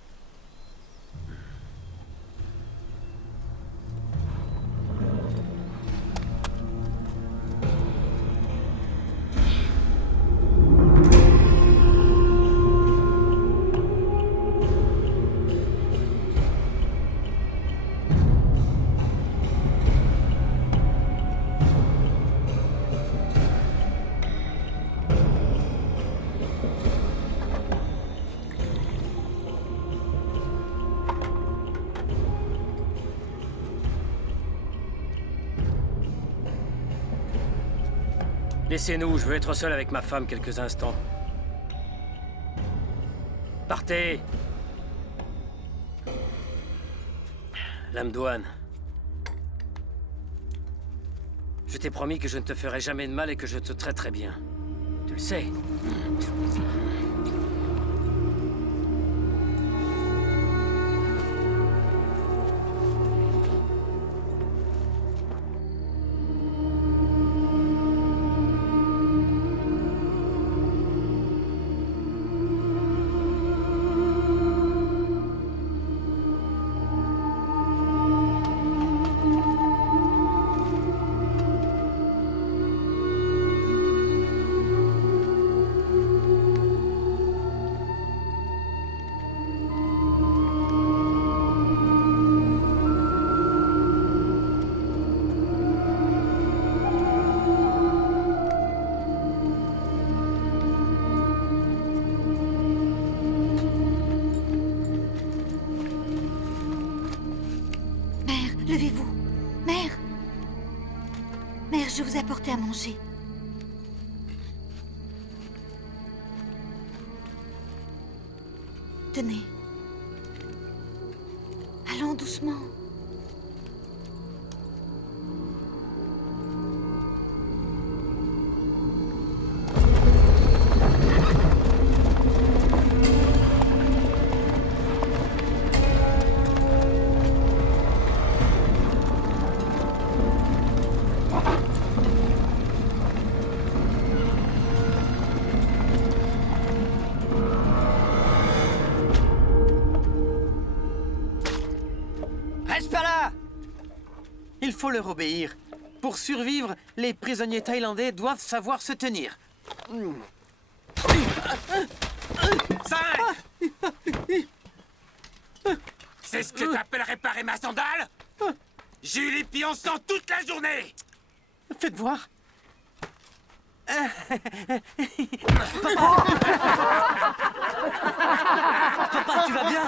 Laissez-nous, je veux être seul avec ma femme quelques instants. Partez! Lame douane. Je t'ai promis que je ne te ferai jamais de mal et que je te traiterai bien. Tu le sais. Levez-vous. Mère. Mère, je vous ai apporté à manger. Tenez. Allons doucement. Reste pas là! Il faut leur obéir. Pour survivre, les prisonniers thaïlandais doivent savoir se tenir. 5! C'est ce que t'appelles réparer ma sandale? J'ai eu les pieds en sang toute la journée! Faites voir. Papa, tu vas bien?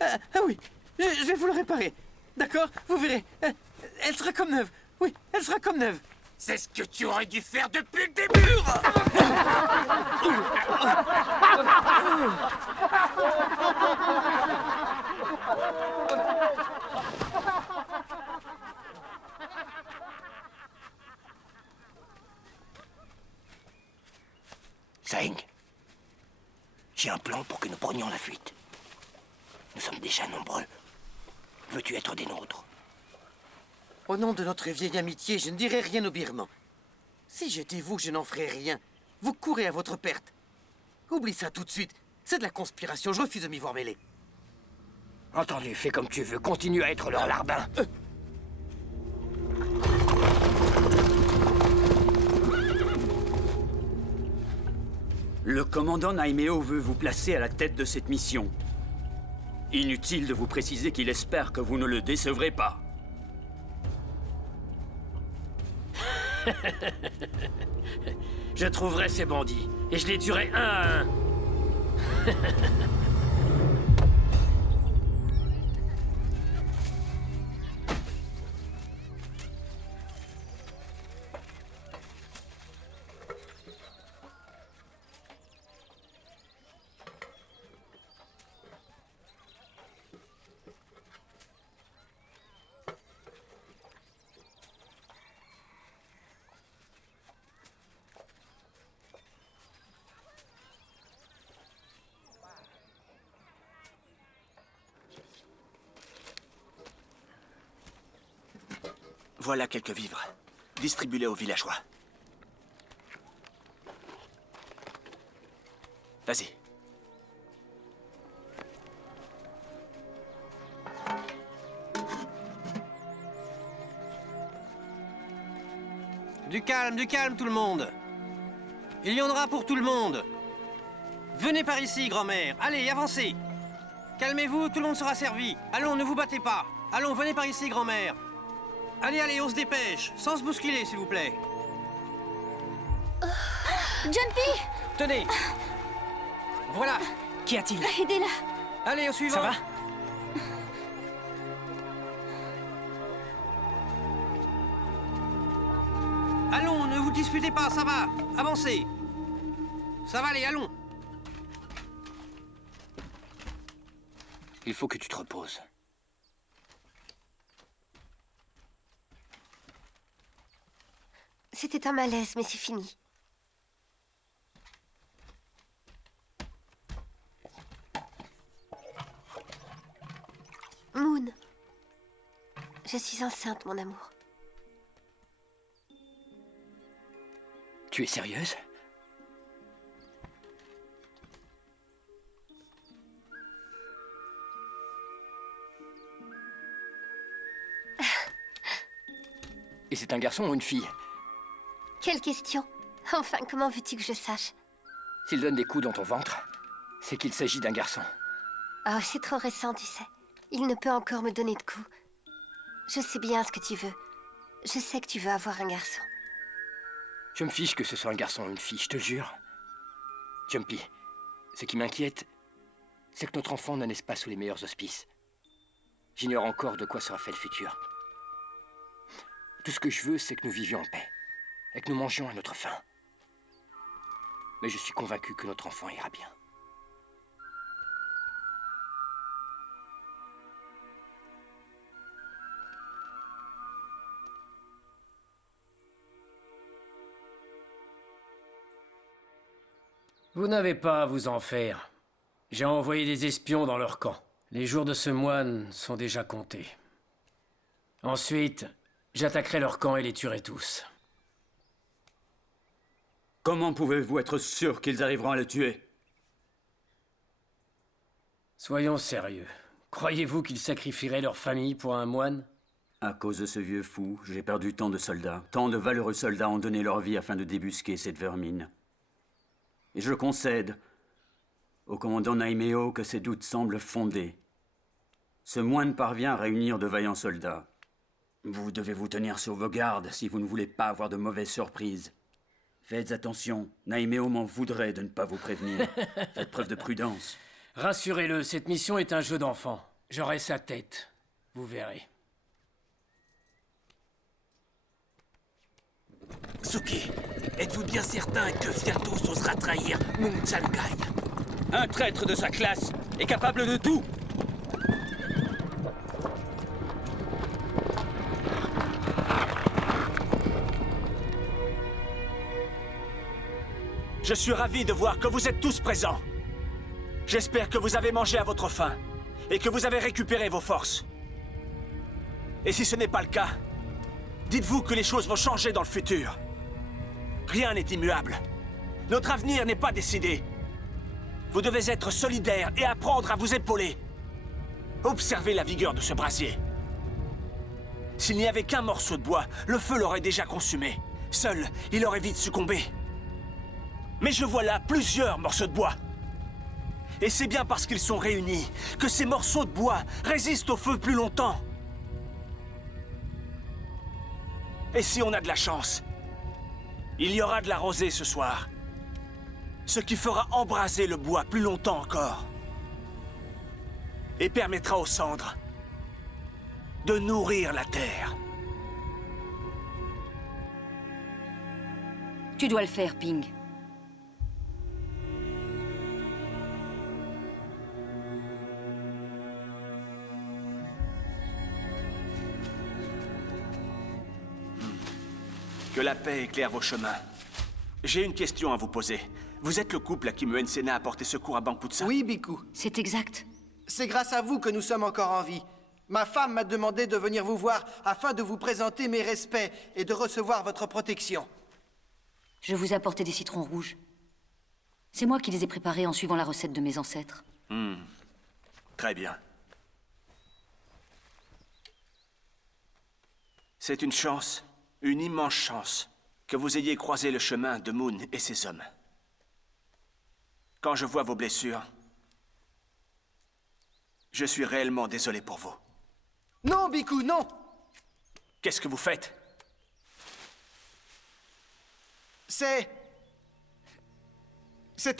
Ah oui, je vais vous le réparer. D'accord? Vous verrez. Elle sera comme neuve. Oui, elle sera comme neuve. C'est ce que tu aurais dû faire depuis le début! Zeng, j'ai un plan pour que nous prenions la fuite. Nous sommes déjà nombreux. Veux-tu être des nôtres? Au nom de notre vieille amitié, je ne dirai rien aux Birmans. Si j'étais vous, je n'en ferais rien. Vous courez à votre perte. Oublie ça tout de suite. C'est de la conspiration, je refuse de m'y voir mêler. Entendu, fais comme tu veux. Continue à être leur larbin. Le commandant Naimeo veut vous placer à la tête de cette mission. Inutile de vous préciser qu'il espère que vous ne le décevrez pas. Je trouverai ces bandits, et je les tuerai un à un. Voilà quelques vivres. Distribuez-les aux villageois. Vas-y. Du calme tout le monde. Il y en aura pour tout le monde. Venez par ici, grand-mère. Allez, avancez. Calmez-vous, tout le monde sera servi. Allons, ne vous battez pas. Allons, venez par ici, grand-mère. Allez, allez, on se dépêche. Sans se bousculer, s'il vous plaît. Jumpy! Tenez. Voilà. Qu'y a-t-il? Aidez-la. Allez, au suivant. Ça va? Allons, ne vous disputez pas, ça va. Avancez. Ça va, allez, allons. Il faut que tu te reposes. C'était un malaise, mais c'est fini. Moon. Je suis enceinte, mon amour. Tu es sérieuse? Et c'est un garçon ou une fille? Quelle question? Enfin, comment veux-tu que je sache? S'il donne des coups dans ton ventre, c'est qu'il s'agit d'un garçon. Oh, c'est trop récent, tu sais. Il ne peut encore me donner de coups. Je sais bien ce que tu veux. Je sais que tu veux avoir un garçon. Je me fiche que ce soit un garçon ou une fille, je te jure. Jumpy, ce qui m'inquiète, c'est que notre enfant ne naisse pas sous les meilleurs auspices. J'ignore encore de quoi sera fait le futur. Tout ce que je veux, c'est que nous vivions en paix, et que nous mangions à notre faim. Mais je suis convaincu que notre enfant ira bien. Vous n'avez pas à vous en faire. J'ai envoyé des espions dans leur camp. Les jours de ce moine sont déjà comptés. Ensuite, j'attaquerai leur camp et les tuerai tous. Comment pouvez-vous être sûr qu'ils arriveront à le tuer? Soyons sérieux. Croyez-vous qu'ils sacrifieraient leur famille pour un moine? À cause de ce vieux fou, j'ai perdu tant de soldats. Tant de valeureux soldats ont donné leur vie afin de débusquer cette vermine. Et je concède au commandant Naimeo que ses doutes semblent fondés. Ce moine parvient à réunir de vaillants soldats. Vous devez vous tenir sur vos gardes si vous ne voulez pas avoir de mauvaises surprises. Faites attention, Naimeo m'en voudrait de ne pas vous prévenir. Faites preuve de prudence. Rassurez-le, cette mission est un jeu d'enfant. J'aurai sa tête. Vous verrez. Suki, êtes-vous bien certain que Fiatos osera trahir Munchangai? Un traître de sa classe est capable de tout. Je suis ravi de voir que vous êtes tous présents. J'espère que vous avez mangé à votre faim et que vous avez récupéré vos forces. Et si ce n'est pas le cas, dites-vous que les choses vont changer dans le futur. Rien n'est immuable. Notre avenir n'est pas décidé. Vous devez être solidaires et apprendre à vous épauler. Observez la vigueur de ce brasier. S'il n'y avait qu'un morceau de bois, le feu l'aurait déjà consumé. Seul, il aurait vite succombé. Mais je vois là plusieurs morceaux de bois. Et c'est bien parce qu'ils sont réunis que ces morceaux de bois résistent au feu plus longtemps. Et si on a de la chance, Il y aura de la rosée ce soir. Ce qui fera embraser le bois plus longtemps encore. Et permettra aux cendres de nourrir la terre. Tu dois le faire, Ping. Que la paix éclaire vos chemins. J'ai une question à vous poser. Vous êtes le couple à qui Muensena a porté secours à Bangputsa? Oui, Biku. C'est exact. C'est grâce à vous que nous sommes encore en vie. Ma femme m'a demandé de venir vous voir afin de vous présenter mes respects et de recevoir votre protection. Je vous ai apporté des citrons rouges. C'est moi qui les ai préparés en suivant la recette de mes ancêtres. Très bien. C'est une chance, une immense chance, que vous ayez croisé le chemin de Moon et ses hommes. Quand je vois vos blessures, je suis réellement désolé pour vous. Non, Biku, non! Qu'est-ce que vous faites? C'est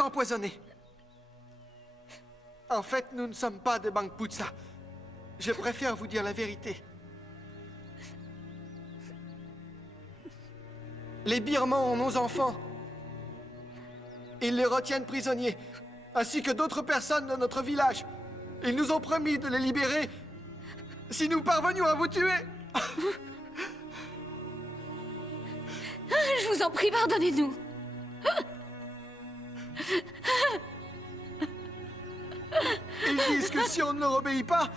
empoisonné. En fait, nous ne sommes pas de Bangputsa. Je préfère vous dire la vérité. Les Birmans ont nos enfants. Ils les retiennent prisonniers, ainsi que d'autres personnes de notre village. Ils nous ont promis de les libérer si nous parvenions à vous tuer. Je vous en prie, pardonnez-nous. Ils disent que si on ne leur obéit pas,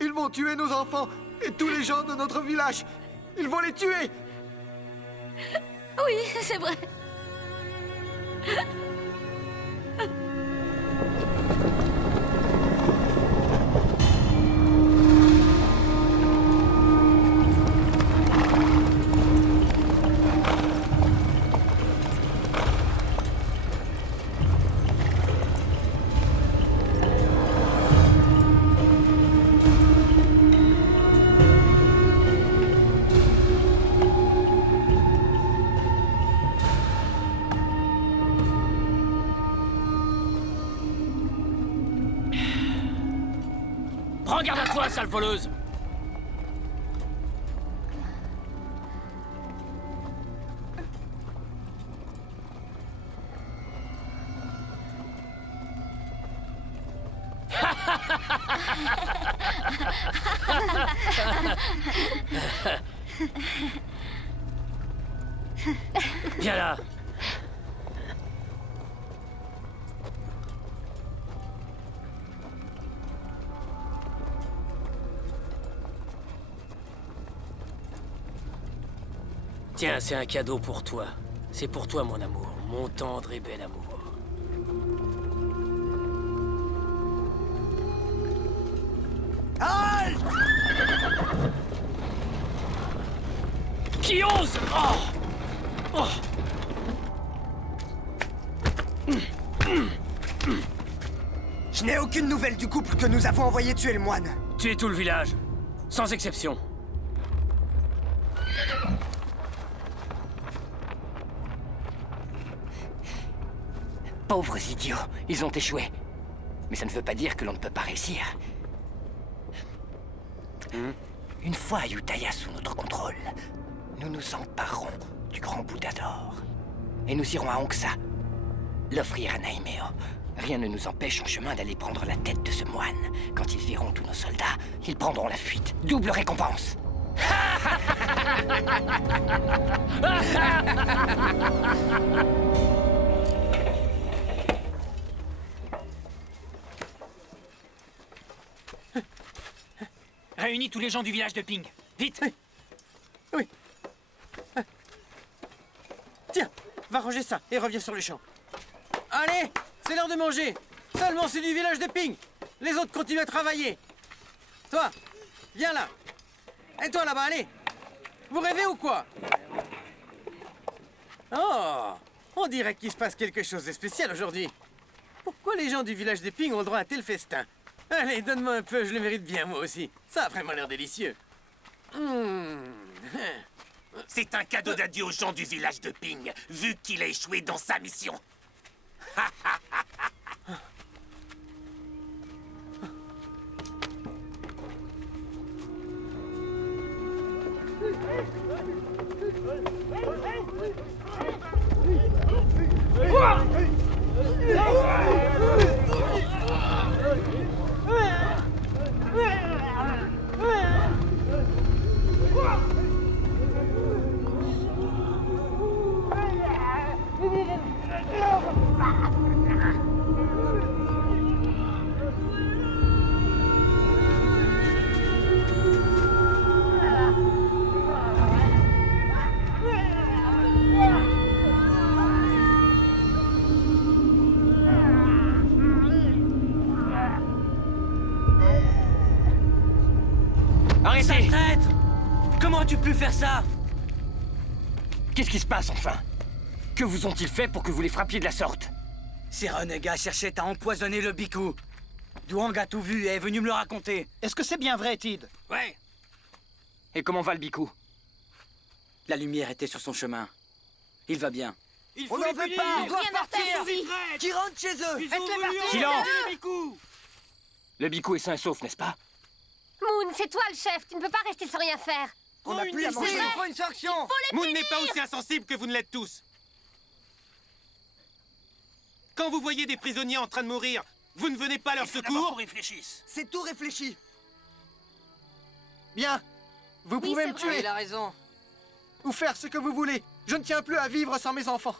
ils vont tuer nos enfants et tous les gens de notre village. Ils vont les tuer. Oui, c'est vrai. Prends garde à toi, sale voleuse! Viens là! Tiens, c'est un cadeau pour toi. C'est pour toi, mon amour. Mon tendre et bel amour. Halte! Qui ose? Oh! Oh! Je n'ai aucune nouvelle du couple que nous avons envoyé tuer le moine. Tuez tout le village. Sans exception. Pauvres idiots, ils ont échoué. Mais ça ne veut pas dire que l'on ne peut pas réussir. Une fois Ayutthaya sous notre contrôle, nous nous emparerons du grand Bouddha d'or. Et nous irons à Hongsa, l'offrir à Naimeo. Rien ne nous empêche en chemin d'aller prendre la tête de ce moine. Quand ils verront tous nos soldats, ils prendront la fuite. Double récompense. Réunis tous les gens du village de Ping. Vite! Oui. Tiens, va ranger ça et reviens sur le champ. Allez, c'est l'heure de manger. Seulement c'est du village de Ping. Les autres continuent à travailler. Toi, viens là. Et toi là-bas, allez. Vous rêvez ou quoi? Oh, on dirait qu'il se passe quelque chose de spécial aujourd'hui. Pourquoi les gens du village de Ping ont le droit à tel festin? Allez, donne-moi un peu, je le mérite bien moi aussi. Ça a vraiment l'air délicieux. C'est un cadeau d'adieu aux gens du village de Ping, vu qu'il a échoué dans sa mission. Arrêtez! Traître! Comment as-tu pu faire ça? Qu'est-ce qui se passe, enfin? Que vous ont-ils fait pour que vous les frappiez de la sorte? Ces renégats cherchaient à empoisonner le Biku. Duang a tout vu et est venu me le raconter. Est-ce que c'est bien vrai, Tid? Ouais. Et comment va le Biku? La lumière était sur son chemin. Il va bien. On n'en veut pas! Ils doivent partir! Qui rentrent chez eux! Faites-les partir! Silence! Le Biku est sain et sauf, n'est-ce pas? Moon, c'est toi le chef, tu ne peux pas rester sans rien faire. On n'a plus à manger! Il faut une sanction! Moon n'est pas aussi insensible que vous ne l'êtes tous. Quand vous voyez des prisonniers en train de mourir, vous ne venez pas à leur secours? C'est tout réfléchi. Bien. Vous pouvez me tuer. Il a raison. Ou faire ce que vous voulez. Je ne tiens plus à vivre sans mes enfants.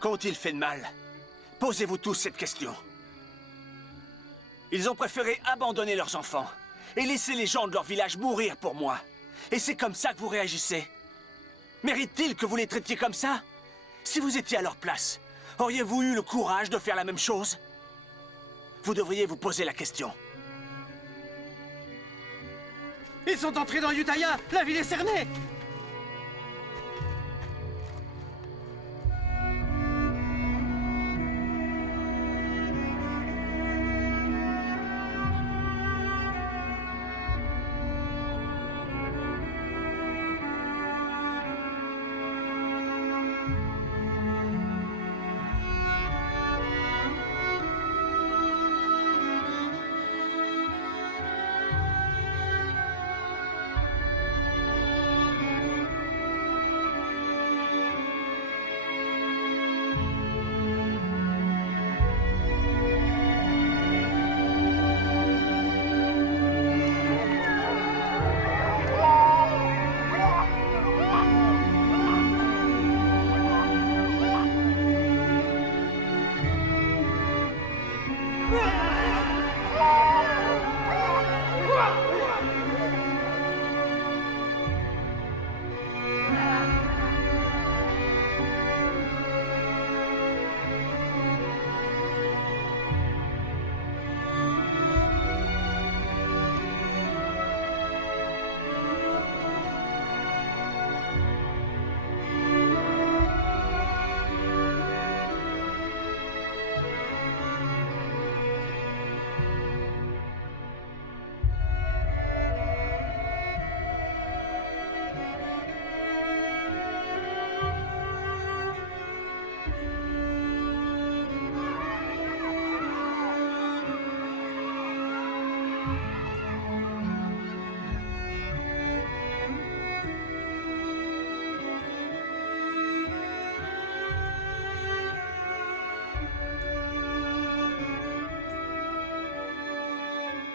Qu'ont-ils fait de mal? Posez-vous tous cette question. Ils ont préféré abandonner leurs enfants et laisser les gens de leur village mourir pour moi. Et c'est comme ça que vous réagissez? Mérite-t-il que vous les traitiez comme ça? Si vous étiez à leur place, auriez-vous eu le courage de faire la même chose? Vous devriez vous poser la question. Ils sont entrés dans Utaya. La ville est cernée.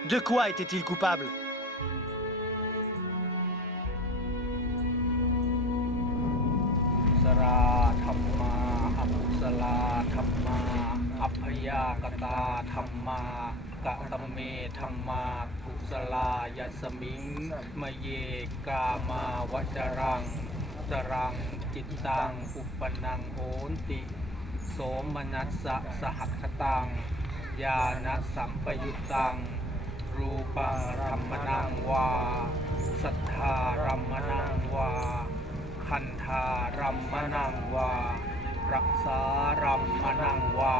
De quoi était-il coupable?รูปังรัมมนังวาสัทธารัมมนังวาคันธารัมมนังวารักษารัมมนังวา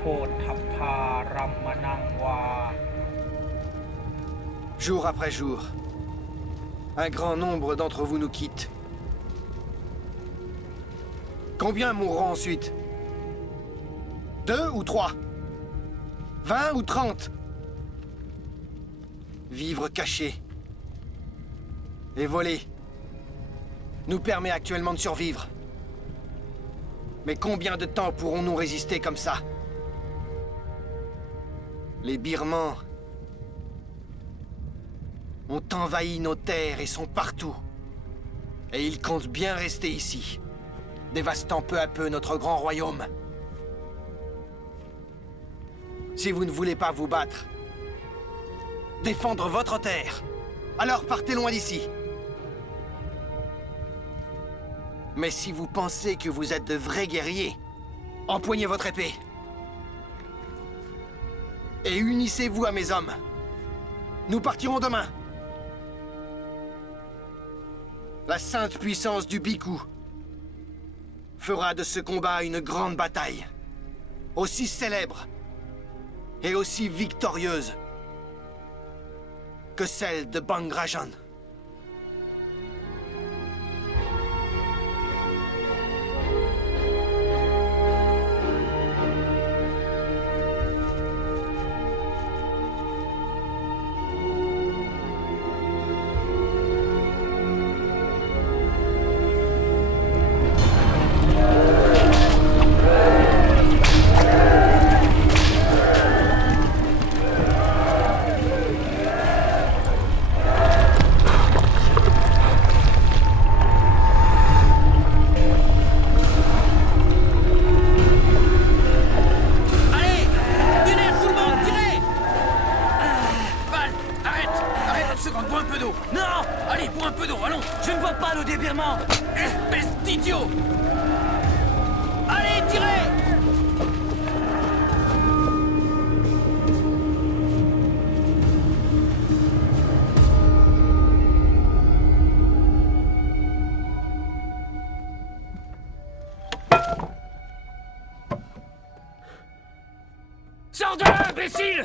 โพธัพพารัมมนังวา Jour après jour, un grand nombre d'entre vous nous quittent. Combien mourront ensuite? 2 ou 3? 20 ou 30? Vivre caché et voler nous permet actuellement de survivre. Mais combien de temps pourrons-nous résister comme ça? Les Birmans ont envahi nos terres et sont partout. Et ils comptent bien rester ici, dévastant peu à peu notre grand royaume. Si vous ne voulez pas vous battre, défendre votre terre, alors partez loin d'ici. Mais si vous pensez que vous êtes de vrais guerriers, empoignez votre épée. Et unissez-vous à mes hommes. Nous partirons demain. La sainte puissance du Bhikkhu fera de ce combat une grande bataille, aussi célèbre et aussi victorieuse que celle de Bang Rajan. Sors de là, imbécile!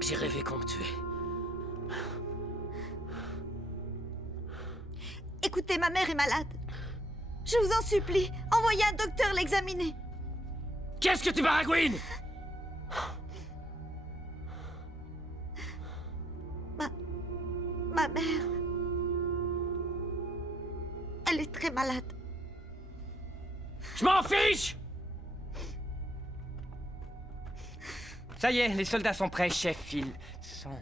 J'ai rêvé qu'on me tuait. Écoutez, ma mère est malade. Je vous en supplie, envoyez un docteur l'examiner. Qu'est-ce que tu baragouines? Ma mère... Elle est très malade. Je m'en fiche! Ça y est, les soldats sont prêts, chef. Ils sont...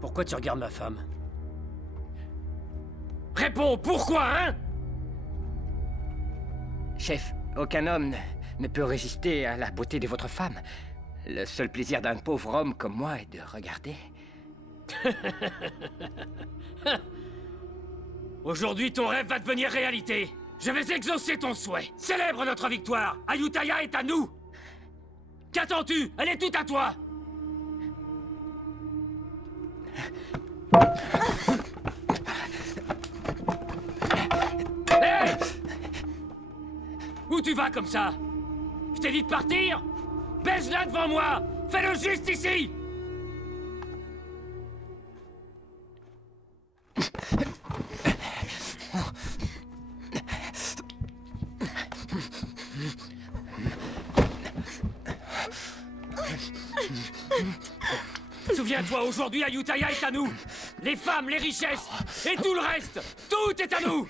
Pourquoi tu regardes ma femme? Réponds, pourquoi, hein? Chef, aucun homme ne peut résister à la beauté de votre femme. Le seul plaisir d'un pauvre homme comme moi est de regarder. Aujourd'hui, ton rêve va devenir réalité. Je vais exaucer ton souhait. Célèbre notre victoire. Ayutthaya est à nous. Qu'attends-tu? Elle est toute à toi. Hey! Où tu vas comme ça? Je t'ai dit de partir? Baise-la devant moi! Fais-le juste ici! Souviens-toi, aujourd'hui, Ayutthaya est à nous. Les femmes, les richesses et tout le reste. Tout est à nous.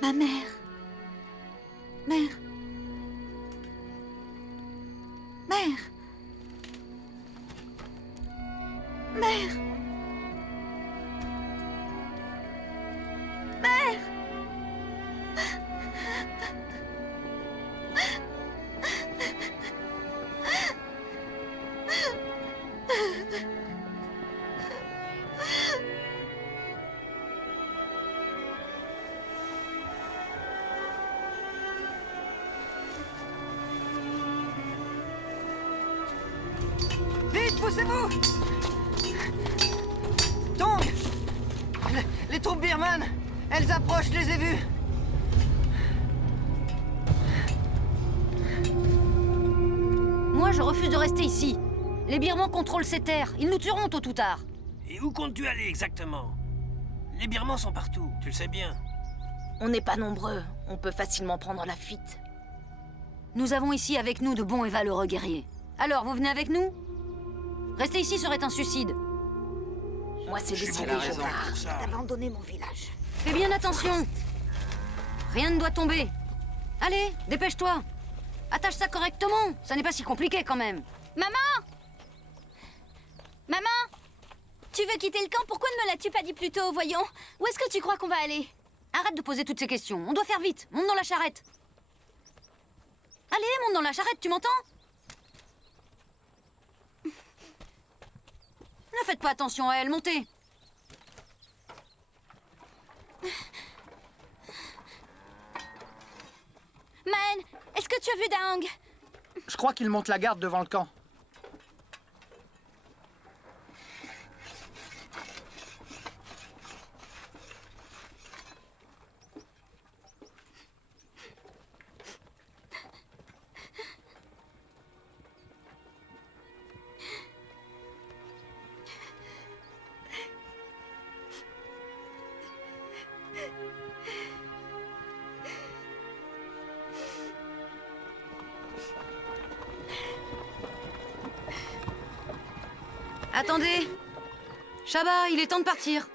Ma mère. Mère. Mère. Poussez-vous! Tong! Les troupes birmanes! Elles approchent, je les ai vues! Moi, je refuse de rester ici. Les Birmans contrôlent ces terres. Ils nous tueront tôt ou tard. Et où comptes-tu aller exactement? Les Birmans sont partout, tu le sais bien. On n'est pas nombreux. On peut facilement prendre la fuite. Nous avons ici avec nous de bons et valeureux guerriers. Alors, vous venez avec nous? Rester ici serait un suicide. Moi, c'est décidé, je pars. D'abandonner mon village. Fais bien attention. Rien ne doit tomber. Allez, dépêche-toi. Attache ça correctement. Ça n'est pas si compliqué quand même. Maman! Maman! Tu veux quitter le camp? Pourquoi ne me l'as-tu pas dit plus tôt, voyons? Où est-ce que tu crois qu'on va aller? Arrête de poser toutes ces questions. On doit faire vite. Monte dans la charrette. Allez, monte dans la charrette, tu m'entends? Ne faites pas attention à elle, montez. Man, est-ce que tu as vu Daang? Je crois qu'il monte la garde devant le camp. Attendez. Shaba, il est temps de partir.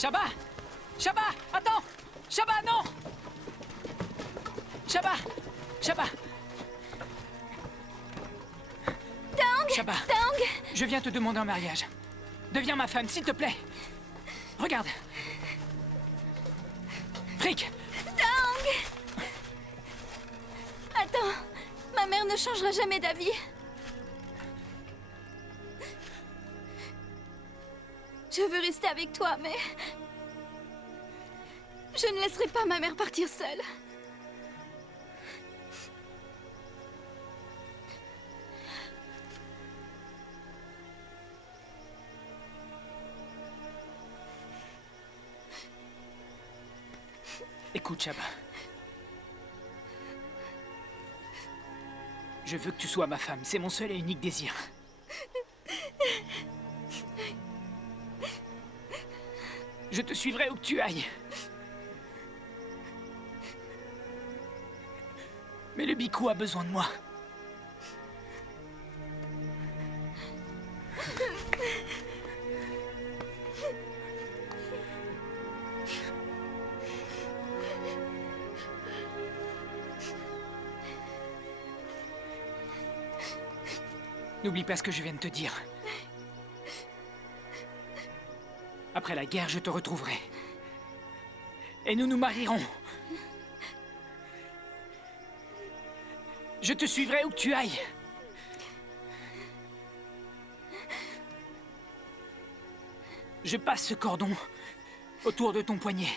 Shaba! Shaba! Attends! Shaba, non! Shaba! Shaba! Daang! Shaba! Daang! Je viens te demander en mariage. Deviens ma femme, s'il te plaît. Regarde. Frick! Daang! Attends, ma mère ne changera jamais d'avis. Je veux rester avec toi, mais... je ne laisserai pas ma mère partir seule. Écoute, Shaba. Je veux que tu sois ma femme. C'est mon seul et unique désir. Je te suivrai où que tu ailles. Mais le Biku a besoin de moi. N'oublie pas ce que je viens de te dire. Après la guerre, je te retrouverai. Et nous nous marierons. Je te suivrai où que tu ailles. Je passe ce cordon autour de ton poignet.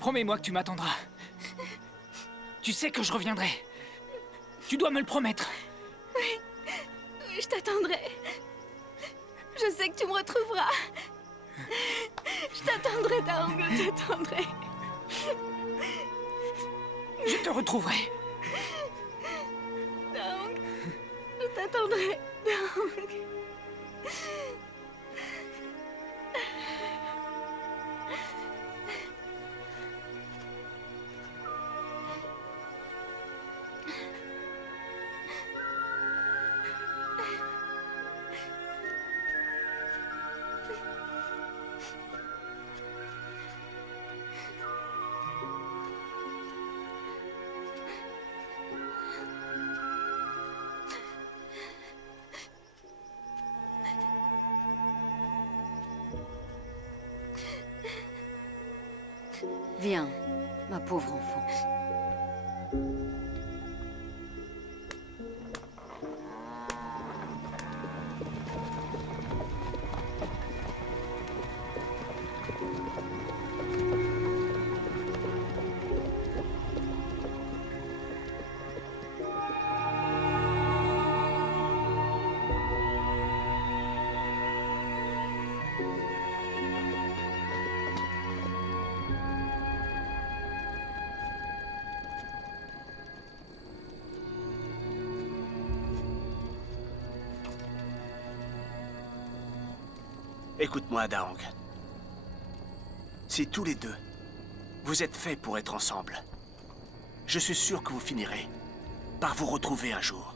Promets-moi que tu m'attendras. Tu sais que je reviendrai. Tu dois me le promettre. Oui, oui, je t'attendrai. Je sais que tu me retrouveras. Je t'attendrai, Daang, je t'attendrai. Je te retrouverai. Daang, je t'attendrai, Daang. Viens, ma pauvre enfant. Écoute-moi, Daang. Si tous les deux, vous êtes faits pour être ensemble, je suis sûr que vous finirez par vous retrouver un jour.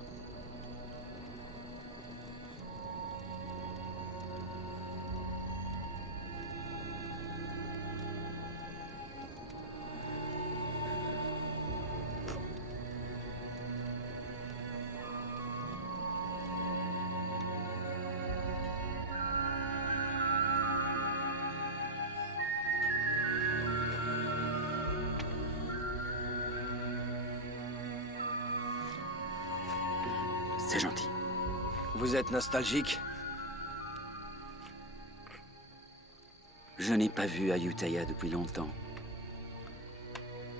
C'est gentil. Vous êtes nostalgique? Je n'ai pas vu Ayutthaya depuis longtemps.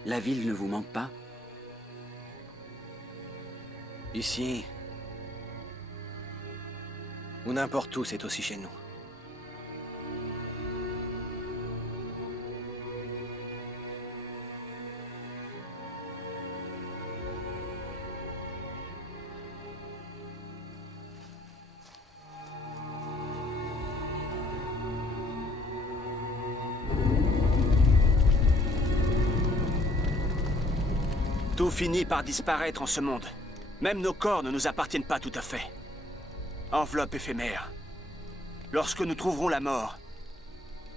La ville ne vous manque pas? Ici, ou n'importe où, c'est aussi chez nous. Tout finit par disparaître en ce monde. Même nos corps ne nous appartiennent pas tout à fait. Enveloppe éphémère. Lorsque nous trouverons la mort,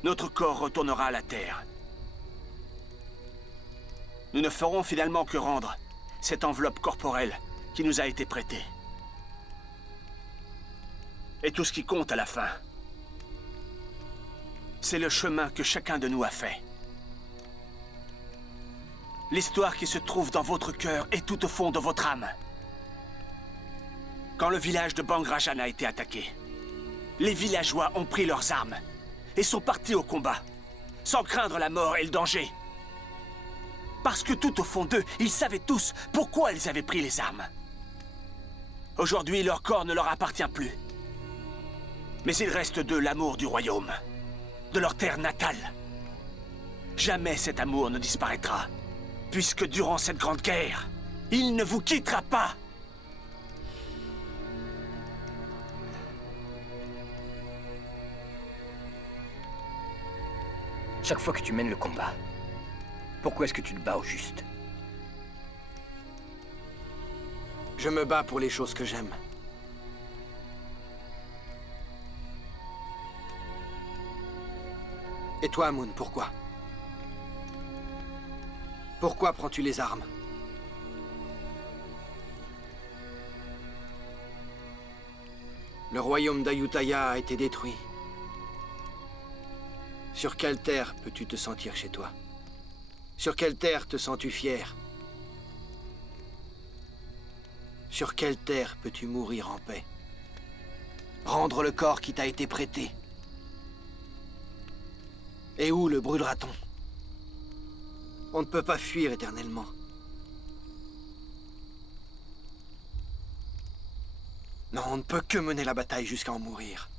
notre corps retournera à la Terre. Nous ne ferons finalement que rendre cette enveloppe corporelle qui nous a été prêtée. Et tout ce qui compte à la fin, c'est le chemin que chacun de nous a fait. L'histoire qui se trouve dans votre cœur et tout au fond de votre âme. Quand le village de Bang Rajan a été attaqué, les villageois ont pris leurs armes et sont partis au combat, sans craindre la mort et le danger. Parce que tout au fond d'eux, ils savaient tous pourquoi ils avaient pris les armes. Aujourd'hui, leur corps ne leur appartient plus. Mais il reste d'eux l'amour du royaume, de leur terre natale. Jamais cet amour ne disparaîtra. Puisque durant cette grande guerre, il ne vous quittera pas. Chaque fois que tu mènes le combat, pourquoi est-ce que tu te bats au juste? Je me bats pour les choses que j'aime. Et toi, Moon, pourquoi? Pourquoi prends-tu les armes? Le royaume d'Ayutthaya a été détruit. Sur quelle terre peux-tu te sentir chez toi? Sur quelle terre te sens-tu fier? Sur quelle terre peux-tu mourir en paix? Rendre le corps qui t'a été prêté? Et où le brûlera-t-on? On ne peut pas fuir éternellement. Non, on ne peut que mener la bataille jusqu'à en mourir.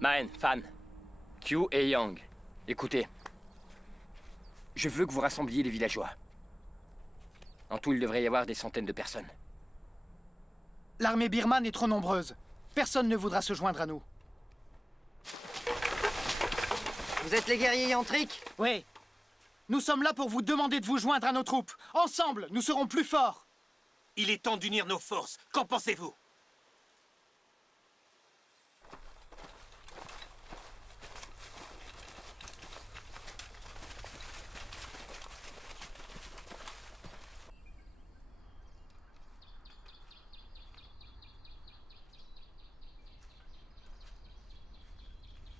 Maen, Fan, Q et Yang, écoutez. Je veux que vous rassembliez les villageois. En tout, il devrait y avoir des centaines de personnes. L'armée birmane est trop nombreuse. Personne ne voudra se joindre à nous. Vous êtes les guerriers yantriques? Oui. Nous sommes là pour vous demander de vous joindre à nos troupes. Ensemble, nous serons plus forts. Il est temps d'unir nos forces. Qu'en pensez-vous?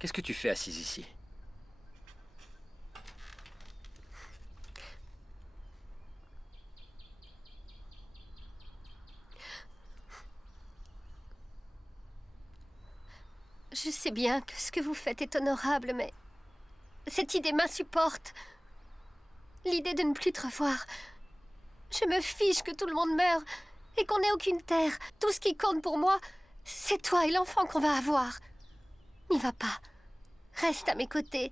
Qu'est-ce que tu fais assise ici? Je sais bien que ce que vous faites est honorable, mais cette idée m'insupporte. L'idée de ne plus te revoir. Je me fiche que tout le monde meure et qu'on n'ait aucune terre. Tout ce qui compte pour moi, c'est toi et l'enfant qu'on va avoir. N'y va pas. Reste à mes côtés.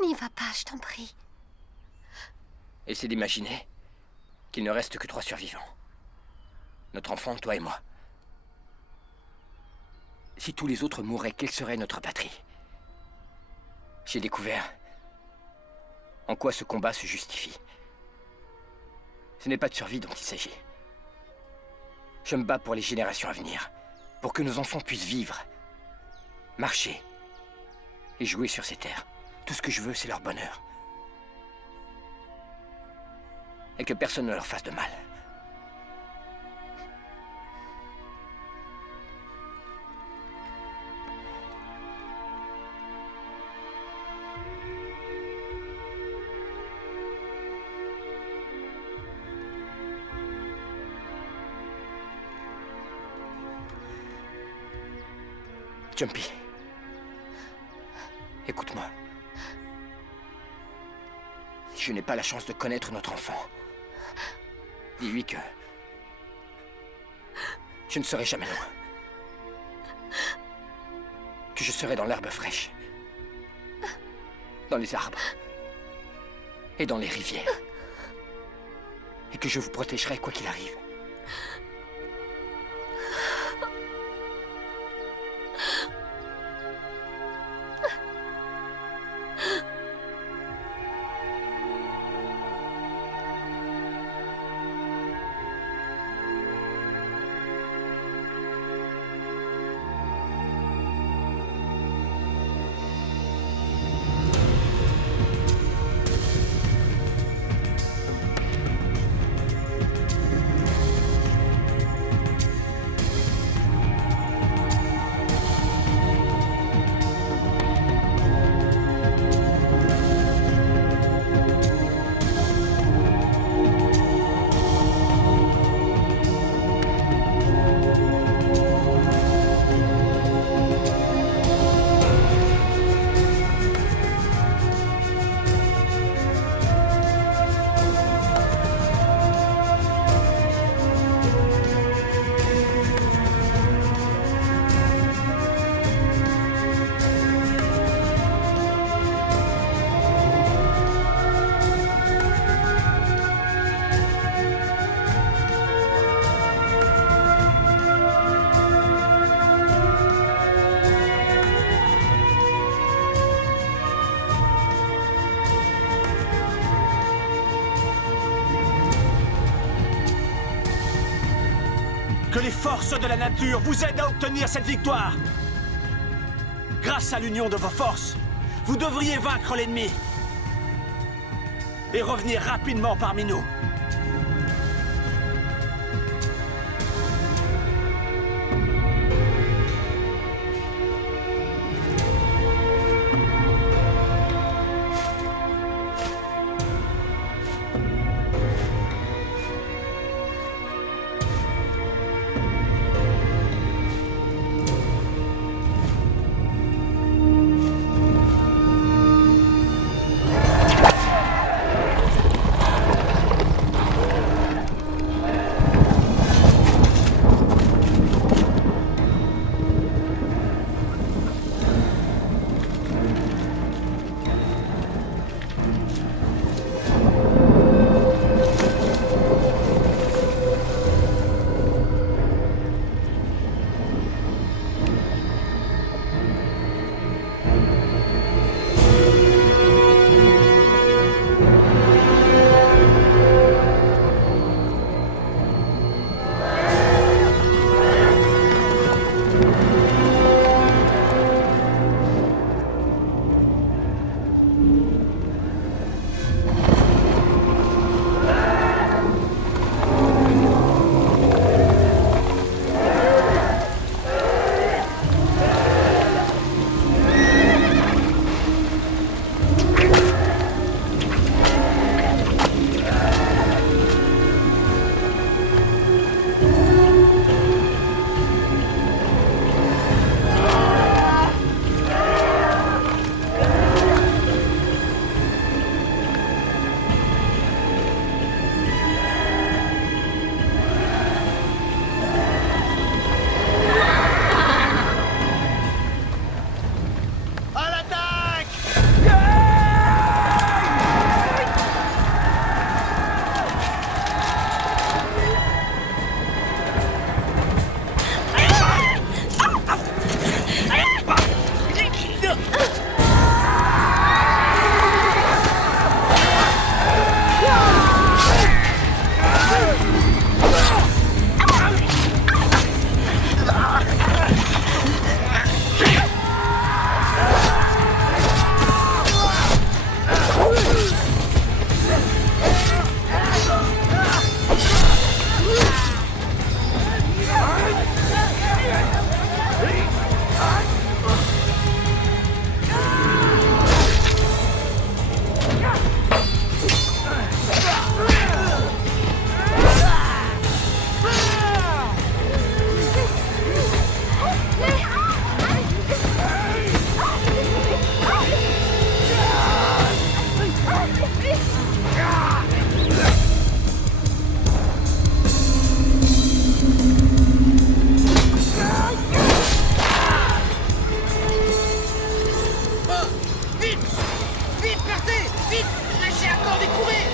N'y va pas, je t'en prie. Essaie d'imaginer qu'il ne reste que 3 survivants. Notre enfant, toi et moi. Si tous les autres mouraient, quelle serait notre patrie? J'ai découvert en quoi ce combat se justifie. Ce n'est pas de survie dont il s'agit. Je me bats pour les générations à venir, pour que nos enfants puissent vivre, marcher et jouer sur ces terres. Tout ce que je veux, c'est leur bonheur. Et que personne ne leur fasse de mal. Jumpy, écoute-moi. Si je n'ai pas la chance de connaître notre enfant, dis-lui que je ne serai jamais loin. Que je serai dans l'herbe fraîche, dans les arbres et dans les rivières. Et que je vous protégerai quoi qu'il arrive. Que les forces de la nature vous aident à obtenir cette victoire. Grâce à l'union de vos forces, vous devriez vaincre l'ennemi et revenir rapidement parmi nous. vite! Lâchez la corde et courez!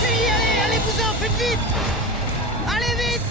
Fuyez, allez-vous-en, faites vite! Allez vite!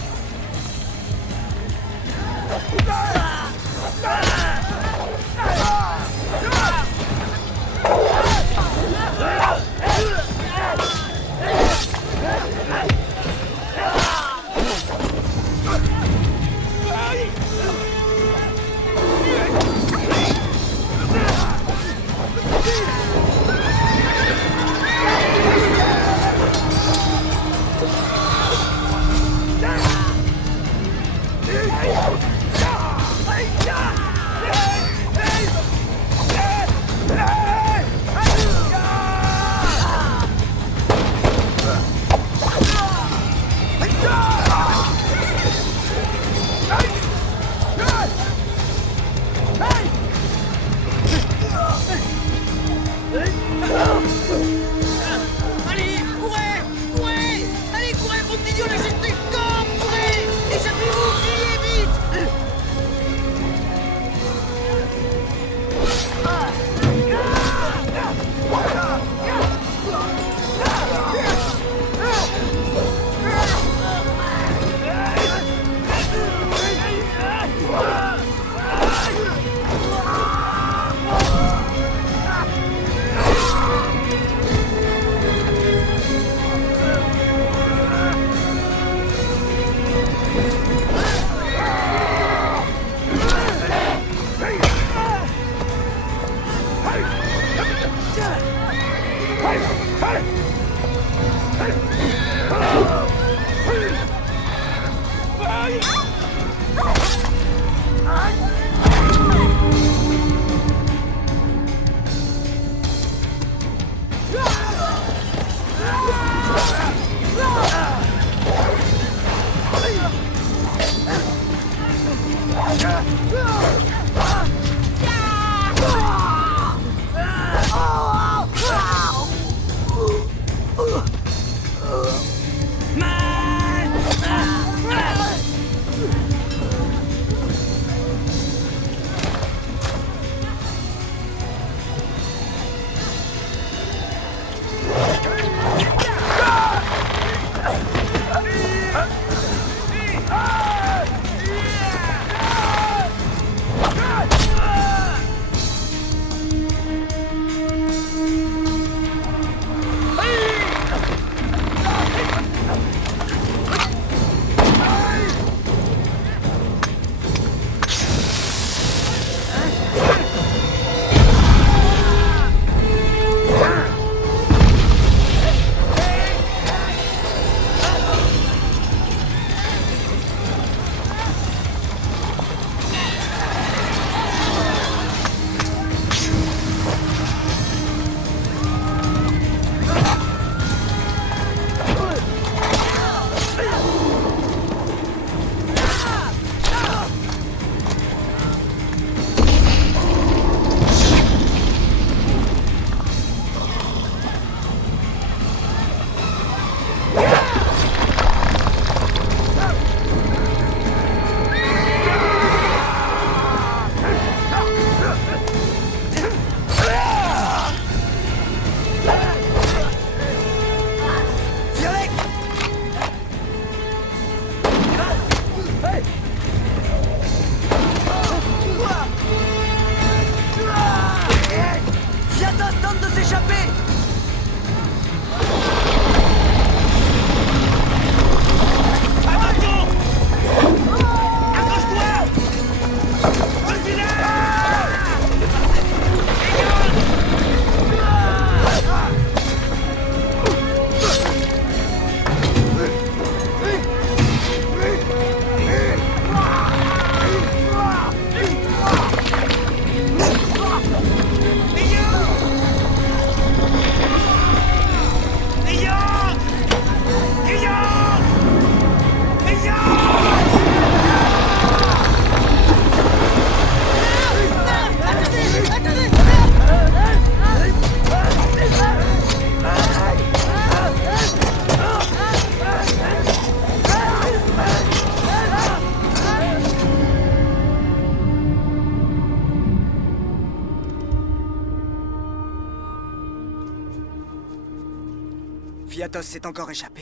Allez, courez! Courez! Allez, courez, mon petit Dieu, lâchez cette corde! Courez! Échappez-vous, fuyez vite! Fiatos s'est encore échappé.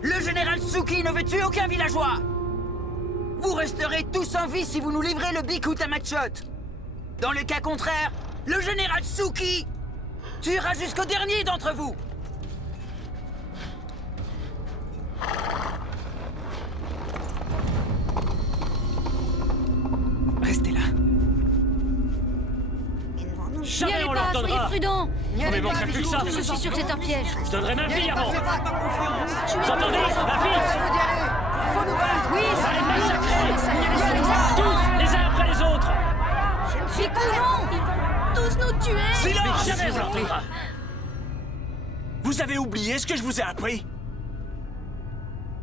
Le général Tsuki ne veut tuer aucun villageois. Vous resterez tous en vie si vous nous livrez le Biku Tamachot. Dans le cas contraire, le général Tsuki tuera jusqu'au dernier d'entre vous. Restez là. N'y allez pas, soyez prudents. On ne manquerait plus que ça. Je suis sûr que c'est un piège. Je donnerai ma fille avant. Vous entendez, ma fille? Faut nous battre. Oui, ça va les massacrer. Tous, les uns après les autres. C'est couillon. Ils vont tous nous tuer. Silence! Mais jamais on leur tuera. Vous avez oublié ce que je vous ai appris?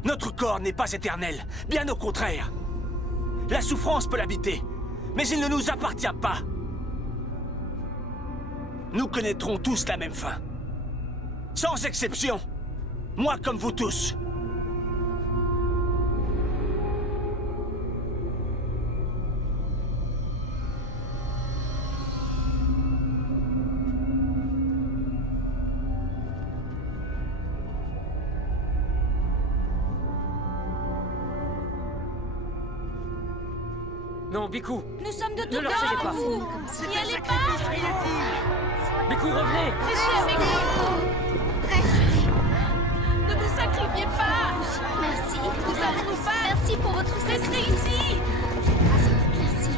Notre corps n'est pas éternel, bien au contraire. La souffrance peut l'habiter, mais il ne nous appartient pas. Nous connaîtrons tous la même fin. Sans exception. Moi comme vous tous. Non, Biku. Nous sommes de tout Ne leur cœur cédez avec pas. vous. N'y allez pas. Biku, revenez. Restez avec nous. Restez. Ne vous sacrifiez pas. Merci. Nous allons nous faire. Merci pour votre Restez sacrifice. ici. Merci.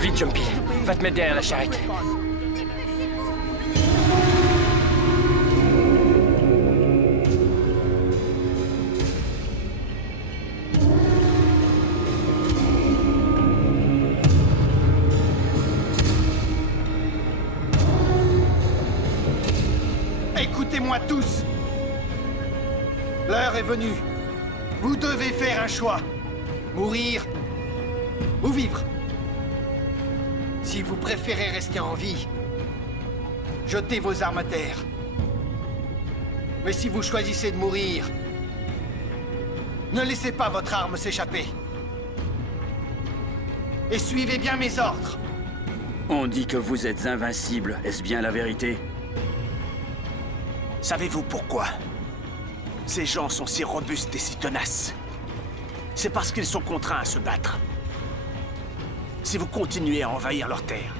Vite, Jumpy. Va te mettre derrière la charrette. Écoutez-moi tous. L'heure est venue. Vous devez faire un choix. Mourir ou vivre. Si vous préférez rester en vie, jetez vos armes à terre. Mais si vous choisissez de mourir, ne laissez pas votre arme s'échapper. Et suivez bien mes ordres. On dit que vous êtes invincible. Est-ce bien la vérité? Savez-vous pourquoi ces gens sont si robustes et si tenaces? C'est parce qu'ils sont contraints à se battre. Si vous continuez à envahir leur terre,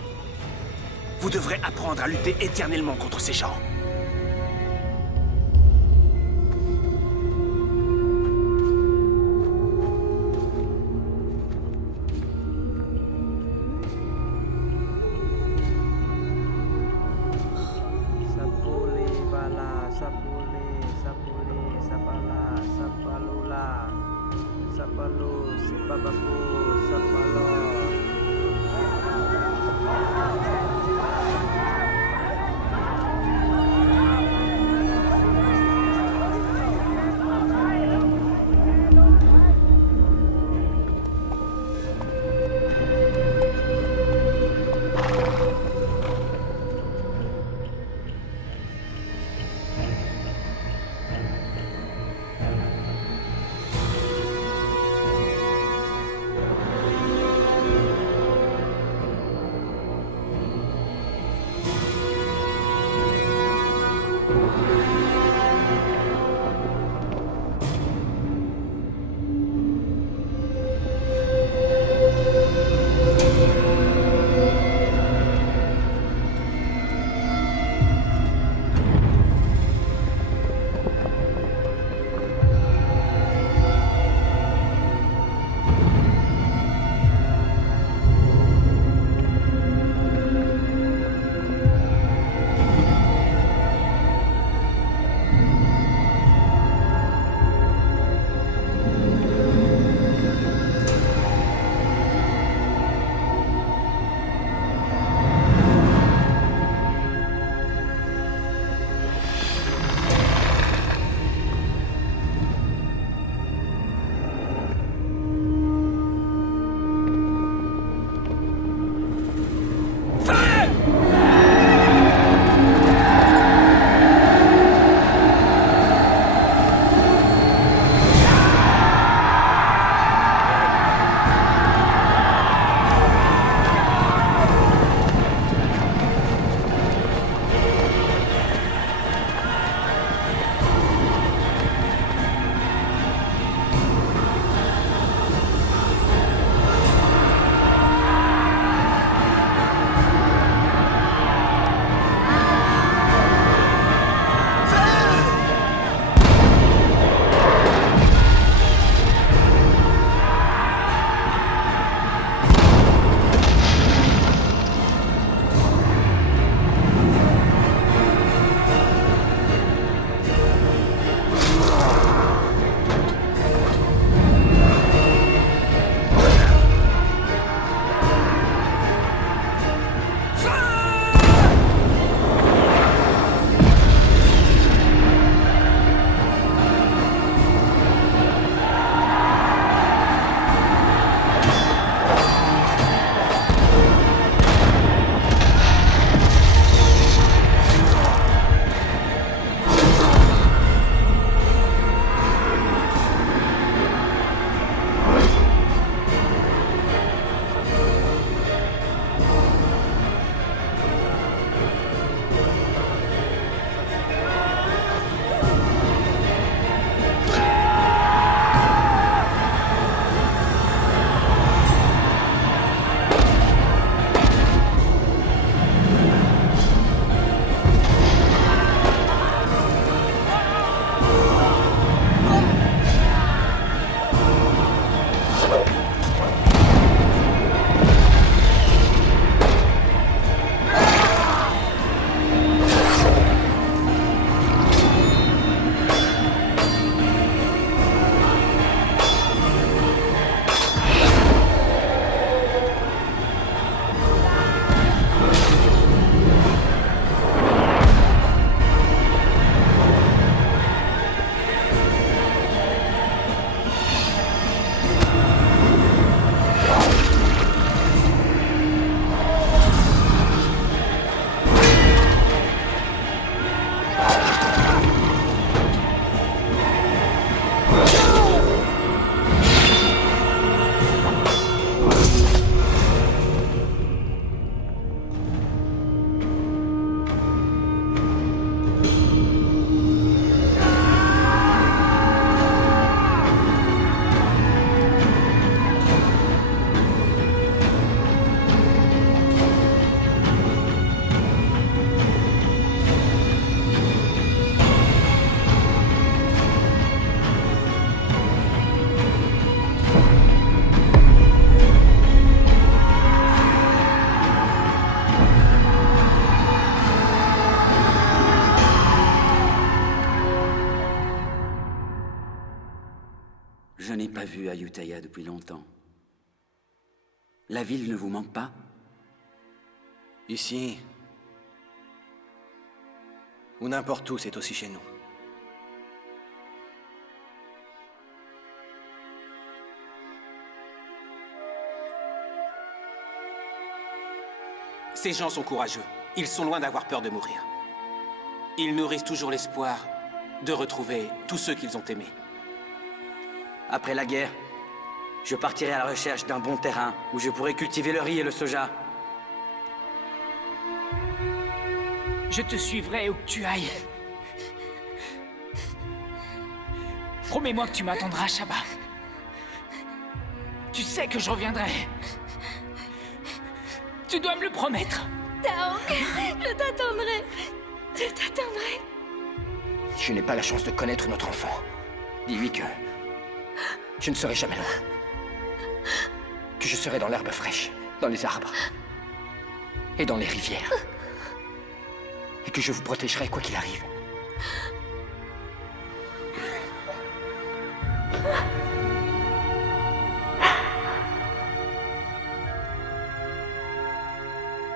vous devrez apprendre à lutter éternellement contre ces gens. Je n'ai pas vu Ayutthaya depuis longtemps. La ville ne vous manque pas? Ici, ou n'importe où, c'est aussi chez nous. Ces gens sont courageux. Ils sont loin d'avoir peur de mourir. Ils nourrissent toujours l'espoir de retrouver tous ceux qu'ils ont aimés. Après la guerre, je partirai à la recherche d'un bon terrain où je pourrai cultiver le riz et le soja. Je te suivrai où que tu ailles. Promets-moi que tu m'attendras, Shaba. Tu sais que je reviendrai. Tu dois me le promettre. Taong, je t'attendrai. Je t'attendrai. Si je n'ai pas la chance de connaître notre enfant, dis-lui que je ne serai jamais loin. Que je serai dans l'herbe fraîche, dans les arbres et dans les rivières. Et que je vous protégerai quoi qu'il arrive.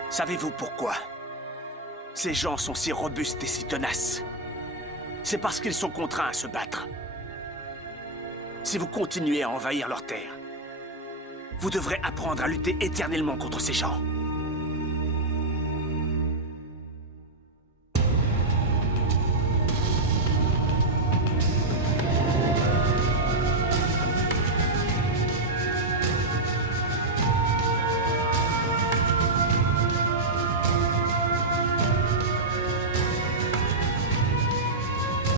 Savez-vous pourquoi ces gens sont si robustes et si tenaces? C'est parce qu'ils sont contraints à se battre. Si vous continuez à envahir leurs terres, vous devrez apprendre à lutter éternellement contre ces gens.